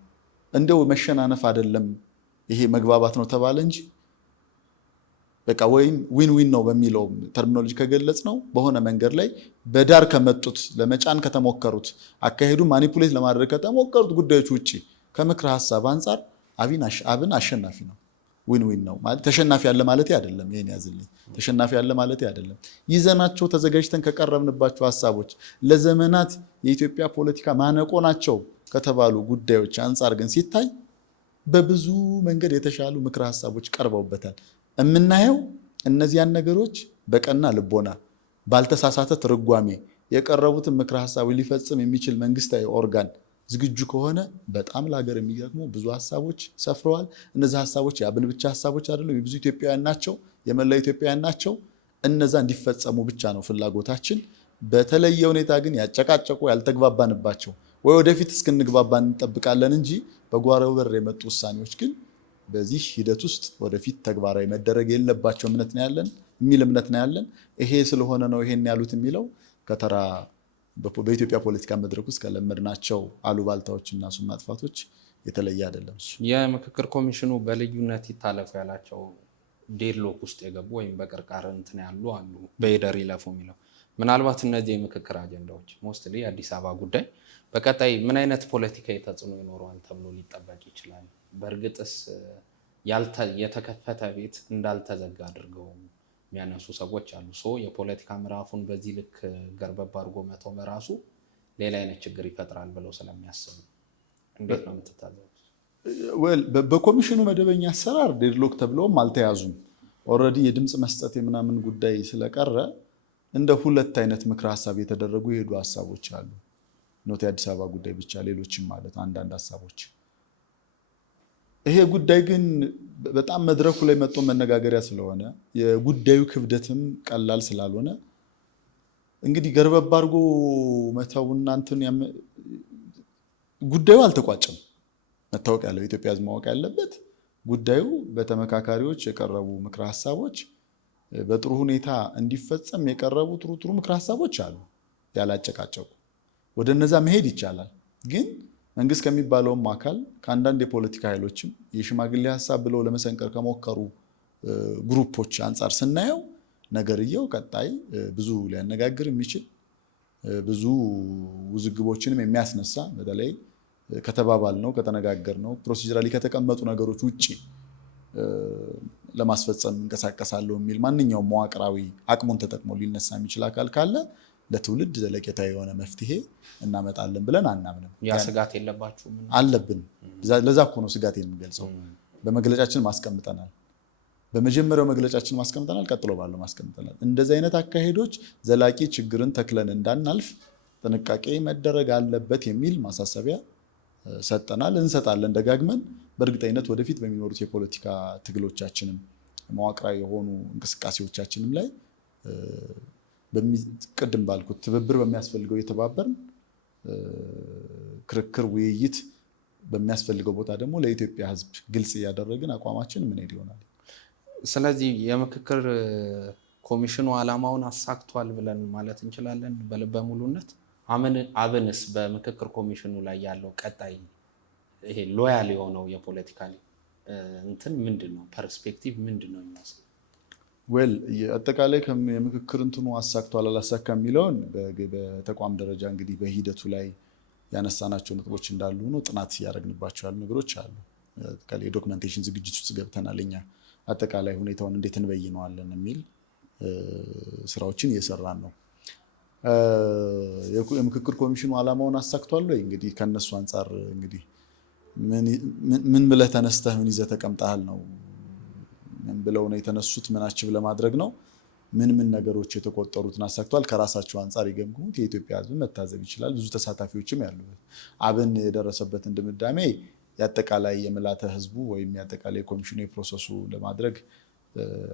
እንደው መሸናነፍ አይደለም፣ ይሄ መግባባት ነው ተባለ እንጂ በቃ ወይም ዊን ዊን ነው በሚለው ተርሚኖሎጂ ከገለጽ ነው በሆነ መንገድ ላይ በዳር ከመጡት ለመጫን ከተሞከሩት አካሄዱ ማኒፑሌት ለማድረግ ከተሞከሩት ጉዳዮች ውጪ ከምክረ ሀሳብ አንጻር አብን አሸናፊ ነው። ዊን ዊን ነው ማለት ተሸናፊ ያለ ማለት አይደለም። ይሄን ያዝልኝ፣ ተሸናፊ ያለ ማለት አይደለም። ይዘናቸው ተዘጋጅተን ከቀረብንባቸው ሀሳቦች ለዘመናት የኢትዮጵያ ፖለቲካ ማነቆ ናቸው ከተባሉ ጉዳዮች አንጻር ግን ሲታይ በብዙ መንገድ የተሻሉ ምክረ ሀሳቦች ቀርበውበታል። የምናየው እነዚያን ነገሮች በቀና ልቦና ባልተሳሳተ ትርጓሜ የቀረቡትን ምክረ ሀሳብ ሊፈጽም የሚችል መንግስታዊ ኦርጋን ዝግጁ ከሆነ በጣም ለሀገር የሚጠቅሙ ብዙ ሀሳቦች ሰፍረዋል። እነዚህ ሀሳቦች የአብን ብቻ ሀሳቦች አይደሉም፣ የብዙ ኢትዮጵያውያን ናቸው፣ የመላው ኢትዮጵያውያን ናቸው። እነዛ እንዲፈጸሙ ብቻ ነው ፍላጎታችን። በተለየ ሁኔታ ግን ያጨቃጨቁ ያልተግባባንባቸው ወይ ወደፊት እስክንግባባ እንጠብቃለን እንጂ በጓሮ በር የመጡ ውሳኔዎች ግን በዚህ ሂደት ውስጥ ወደፊት ተግባራዊ መደረግ የለባቸው እምነት ነው ያለን። ይሄ ስለሆነ ነው ይሄን ያሉት የሚለው ከተራ በኢትዮጵያ ፖለቲካ መድረክ ውስጥ ከለመድናቸው አሉባልታዎችና ስም ማጥፋቶች የተለየ አይደለም። የምክክር ኮሚሽኑ በልዩነት ይታለፉ ያላቸው ዴድሎክ ውስጥ የገቡ ወይም በቅርቃር እንትን ያሉ አሉ፣ በሂደር ይለፉ የሚለው ምናልባት እነዚህ የምክክር አጀንዳዎች ሞስትሊ የአዲስ አበባ ጉዳይ በቀጣይ ምን አይነት ፖለቲካዊ ተጽዕኖ ይኖረዋል ተብሎ ሊጠበቅ ይችላል? በእርግጥስ የተከፈተ ቤት እንዳልተዘጋ አድርገው የሚያነሱ ሰዎች አሉ። የፖለቲካ ምዕራፉን በዚህ ልክ ገርበብ አድርጎ መተው በራሱ ሌላ አይነት ችግር ይፈጥራል ብለው ስለሚያስቡ እንዴት ነው የምትታዘቡት? በኮሚሽኑ መደበኛ አሰራር ዴድሎክ ተብለውም አልተያዙም። ኦልሬዲ የድምፅ መስጠት የምናምን ጉዳይ ስለቀረ እንደ ሁለት አይነት ምክረ ሀሳብ የተደረጉ የሄዱ ሀሳቦች አሉ። ኖት የአዲስ አበባ ጉዳይ ብቻ፣ ሌሎችም ማለት አንዳንድ ሀሳቦች። ይሄ ጉዳይ ግን በጣም መድረኩ ላይ መጥቶ መነጋገሪያ ስለሆነ የጉዳዩ ክብደትም ቀላል ስላልሆነ እንግዲህ ገርበብ አድርጎ መተውና እንትን ጉዳዩ አልተቋጨም። መታወቅ ያለው የኢትዮጵያ ሕዝብ ማወቅ ያለበት ጉዳዩ በተመካካሪዎች የቀረቡ ምክረ ሀሳቦች በጥሩ ሁኔታ እንዲፈጸም የቀረቡ ጥሩ ምክረ ሀሳቦች አሉ ያላጨቃጨቁ። ወደ እነዛ መሄድ ይቻላል። ግን መንግስት ከሚባለውም አካል ከአንዳንድ የፖለቲካ ኃይሎችም የሽማግሌ ሀሳብ ብለው ለመሰንቀር ከሞከሩ ግሩፖች አንጻር ስናየው ነገርየው ቀጣይ ብዙ ሊያነጋግር የሚችል ብዙ ውዝግቦችንም የሚያስነሳ በተለይ ከተባባል ነው ከተነጋገር ነው ፕሮሲጀራሊ ከተቀመጡ ነገሮች ውጭ ለማስፈጸም እንቀሳቀሳለሁ የሚል ማንኛውም መዋቅራዊ አቅሙን ተጠቅሞ ሊነሳ የሚችል አካል ካለ ለትውልድ ዘለቄታዊ የሆነ መፍትሄ እናመጣለን ብለን አናምንም። ያ ስጋት የለባችሁም? አለብን። ለዛ እኮ ነው ስጋት የምንገልጸው። በመግለጫችን ማስቀምጠናል። በመጀመሪያው መግለጫችን ማስቀምጠናል፣ ቀጥሎ ባለው ማስቀምጠናል። እንደዚህ አይነት አካሄዶች ዘላቂ ችግርን ተክለን እንዳናልፍ ጥንቃቄ መደረግ አለበት የሚል ማሳሰቢያ ሰጠናል፣ እንሰጣለን ደጋግመን። በእርግጠኝነት ወደፊት በሚኖሩት የፖለቲካ ትግሎቻችንም መዋቅራዊ የሆኑ እንቅስቃሴዎቻችንም ላይ ቅድም ባልኩት ትብብር በሚያስፈልገው የተባበርን ክርክር፣ ውይይት በሚያስፈልገው ቦታ ደግሞ ለኢትዮጵያ ሕዝብ ግልጽ እያደረግን አቋማችን ምን ይሆናል። ስለዚህ የምክክር ኮሚሽኑ ዓላማውን አሳክቷል ብለን ማለት እንችላለን በልበ ሙሉነት። አብንስ በምክክር ኮሚሽኑ ላይ ያለው ቀጣይ ይሄ ሎያል የሆነው የፖለቲካ እንትን ምንድነው? ፐርስፔክቲቭ ምንድነው የሚመስለው? አጠቃላይ የምክክር እንትኑ አሳክቷል አላሳካ የሚለውን በተቋም ደረጃ እንግዲህ በሂደቱ ላይ ያነሳናቸው ነጥቦች እንዳሉ ሆኖ ጥናት እያደረግንባቸው ያሉ ነገሮች አሉ። የዶክመንቴሽን ዝግጅት ውስጥ ገብተናል። እኛ አጠቃላይ ሁኔታውን እንዴት እንበይነዋለን የሚል ስራዎችን እየሰራን ነው። የምክክር ኮሚሽኑ ዓላማውን አሳክቷል ወይ? እንግዲህ ከነሱ አንጻር እንግዲህ ምን ብለህ ተነስተህ ምን ይዘህ ተቀምጠሃል ነው። ምን ብለው ነው የተነሱት? ምን አችብ ለማድረግ ነው? ምን ነገሮች የተቆጠሩትን አሳክቷል ከራሳቸው አንጻር ይገምግሙት። የኢትዮጵያ ሕዝብ መታዘብ ይችላል። ብዙ ተሳታፊዎችም ያሉበት አብን የደረሰበትን ድምዳሜ የአጠቃላይ የምልዓተ ሕዝቡ ወይም የአጠቃላይ የኮሚሽኑ የፕሮሰሱ ለማድረግ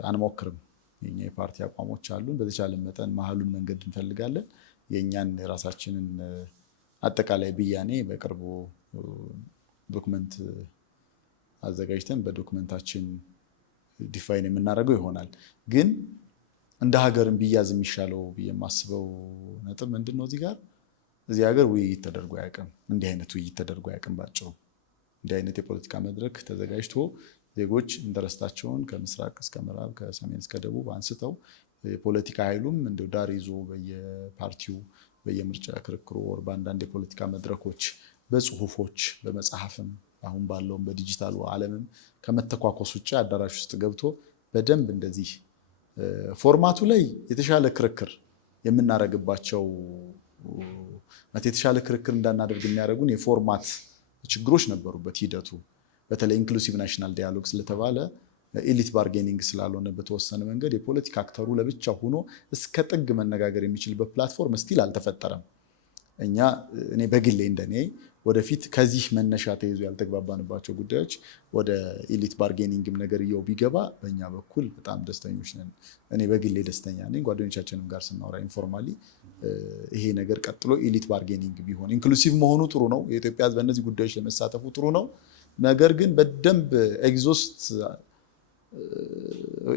አንሞክርም። የኛ የፓርቲ አቋሞች አሉን። በተቻለ መጠን መሀሉን መንገድ እንፈልጋለን። የእኛን የራሳችንን አጠቃላይ ብያኔ በቅርቡ ዶክመንት አዘጋጅተን በዶክመንታችን ዲፋይን የምናደርገው ይሆናል። ግን እንደ ሀገርም ቢያዝ የሚሻለው ብዬ የማስበው ነጥብ ምንድን ነው? እዚህ ሀገር ውይይት ተደርጎ አያውቅም። እንዲህ አይነት ውይይት ተደርጎ አያውቅም። ባጭሩ እንዲህ አይነት የፖለቲካ መድረክ ተዘጋጅቶ ዜጎች ኢንተረስታቸውን ከምስራቅ እስከ ምዕራብ ከሰሜን እስከ ደቡብ አንስተው የፖለቲካ ኃይሉም እንደው ዳር ይዞ በየፓርቲው በየምርጫ ክርክሩ ወር በአንዳንድ የፖለቲካ መድረኮች በጽሁፎች በመጽሐፍም አሁን ባለውም በዲጂታሉ ዓለምም ከመተኳኮስ ውጭ አዳራሽ ውስጥ ገብቶ በደንብ እንደዚህ ፎርማቱ ላይ የተሻለ ክርክር የምናደርግባቸው የተሻለ ክርክር እንዳናደርግ የሚያደርጉን የፎርማት ችግሮች ነበሩበት ሂደቱ። በተለይ ኢንክሉሲቭ ናሽናል ዲያሎግ ስለተባለ ኤሊት ባርጌኒንግ ስላልሆነ በተወሰነ መንገድ የፖለቲካ አክተሩ ለብቻ ሆኖ እስከ ጥግ መነጋገር የሚችልበት ፕላትፎርም ስቲል አልተፈጠረም። እኔ በግሌ እንደኔ ወደፊት ከዚህ መነሻ ተይዞ ያልተግባባንባቸው ጉዳዮች ወደ ኤሊት ባርጌኒንግም ነገር እየው ቢገባ በእኛ በኩል በጣም ደስተኞች ነን። እኔ በግሌ ደስተኛ ነኝ። ጓደኞቻችንም ጋር ስናወራ ኢንፎርማሊ ይሄ ነገር ቀጥሎ ኤሊት ባርጌኒንግ ቢሆን ኢንክሉሲቭ መሆኑ ጥሩ ነው። የኢትዮጵያ ሕዝብ በእነዚህ ጉዳዮች ለመሳተፉ ጥሩ ነው። ነገር ግን በደንብ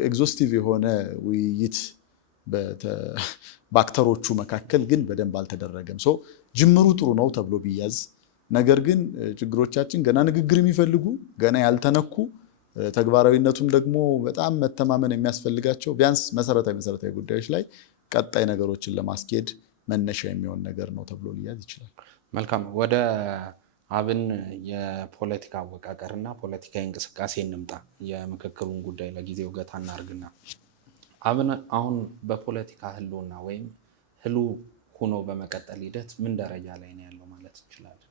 ኤግዞስቲቭ የሆነ ውይይት በአክተሮቹ መካከል ግን በደንብ አልተደረገም። ጅምሩ ጥሩ ነው ተብሎ ቢያዝ፣ ነገር ግን ችግሮቻችን ገና ንግግር የሚፈልጉ ገና ያልተነኩ ተግባራዊነቱም ደግሞ በጣም መተማመን የሚያስፈልጋቸው ቢያንስ መሰረታዊ ጉዳዮች ላይ ቀጣይ ነገሮችን ለማስኬድ መነሻ የሚሆን ነገር ነው ተብሎ ሊያዝ ይችላል። መልካም። ወደ አብን የፖለቲካ አወቃቀርና ፖለቲካዊ እንቅስቃሴ እንምጣ። የምክክሩን ጉዳይ ለጊዜው ገታ እናርግና አብን አሁን በፖለቲካ ህልውና ወይም ህሉ ሆኖ በመቀጠል ሂደት ምን ደረጃ ላይ ነው ያለው ማለት እንችላለን?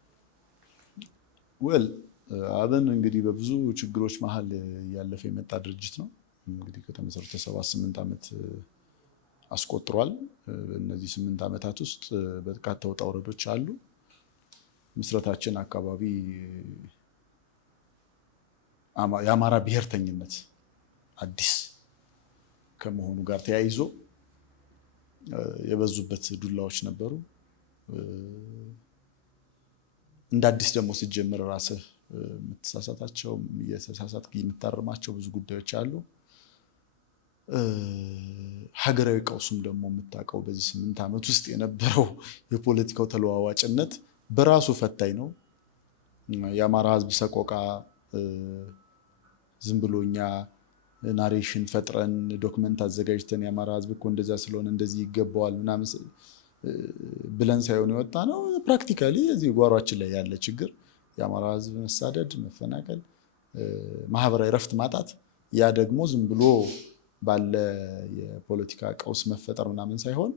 አብን እንግዲህ በብዙ ችግሮች መሀል ያለፈ የመጣ ድርጅት ነው። እንግዲህ ከተመሰረተ 78 ዓመት አስቆጥሯል። በእነዚህ 8 ዓመታት ውስጥ በርካታ ውጣ ውረዶች አሉ። ምስረታችን አካባቢ የአማራ ብሔርተኝነት አዲስ ከመሆኑ ጋር ተያይዞ የበዙበት ዱላዎች ነበሩ። እንደ አዲስ ደግሞ ስትጀምር ራስህ የምትሳሳታቸው የምታርማቸው ብዙ ጉዳዮች አሉ። ሀገራዊ ቀውሱም ደግሞ የምታውቀው በዚህ 8 ዓመት ውስጥ የነበረው የፖለቲካው ተለዋዋጭነት በራሱ ፈታኝ ነው። የአማራ ሕዝብ ሰቆቃ ዝም ብሎ እኛ ናሬሽን ፈጥረን ዶክመንት አዘጋጅተን የአማራ ሕዝብ እኮ እንደዚያ ስለሆነ እንደዚህ ይገባዋል ምናምን ብለን ሳይሆን የወጣ ነው። ፕራክቲካሊ እዚህ ጓሯችን ላይ ያለ ችግር የአማራ ሕዝብ መሳደድ፣ መፈናቀል፣ ማህበራዊ ረፍት ማጣት፣ ያ ደግሞ ዝም ብሎ ባለ የፖለቲካ ቀውስ መፈጠር ምናምን ሳይሆን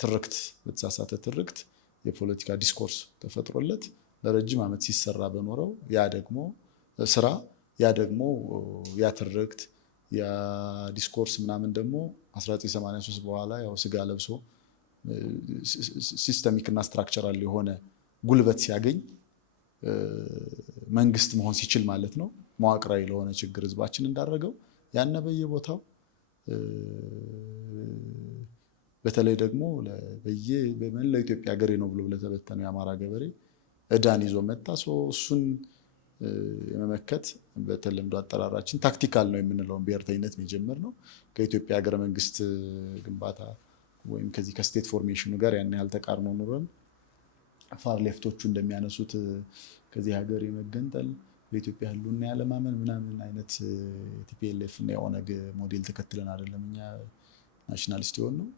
ትርክት፣ በተሳሳተ ትርክት የፖለቲካ ዲስኮርስ ተፈጥሮለት ለረጅም ዓመት ሲሰራ በኖረው ያ ደግሞ ስራ ያ ደግሞ ያ ትርክት ያ ዲስኮርስ ምናምን ደግሞ 1983 በኋላ ያው ስጋ ለብሶ ሲስተሚክ እና ስትራክቸራል የሆነ ጉልበት ሲያገኝ መንግስት መሆን ሲችል ማለት ነው። መዋቅራዊ ለሆነ ችግር ህዝባችን እንዳደረገው ያነ በየቦታው በተለይ ደግሞ በመላው ኢትዮጵያ ሀገሬ ነው ብሎ ለተበተነው የአማራ ገበሬ እዳን ይዞ መጣ። እሱን የመመከት በተለምዶ አጠራራችን ታክቲካል ነው የምንለውን ብሔርተኝነት የጀመር ነው። ከኢትዮጵያ ሀገረ መንግስት ግንባታ ወይም ከዚህ ከስቴት ፎርሜሽኑ ጋር ያን ያህል ተቃርኖ ኖረን ፋር ሌፍቶቹ እንደሚያነሱት ከዚህ ሀገር የመገንጠል በኢትዮጵያ ህልውና ያለማመን ምናምን አይነት ቲፒኤልኤፍ እና የኦነግ ሞዴል ተከትለን አይደለም እኛ ናሽናሊስት የሆን ነው።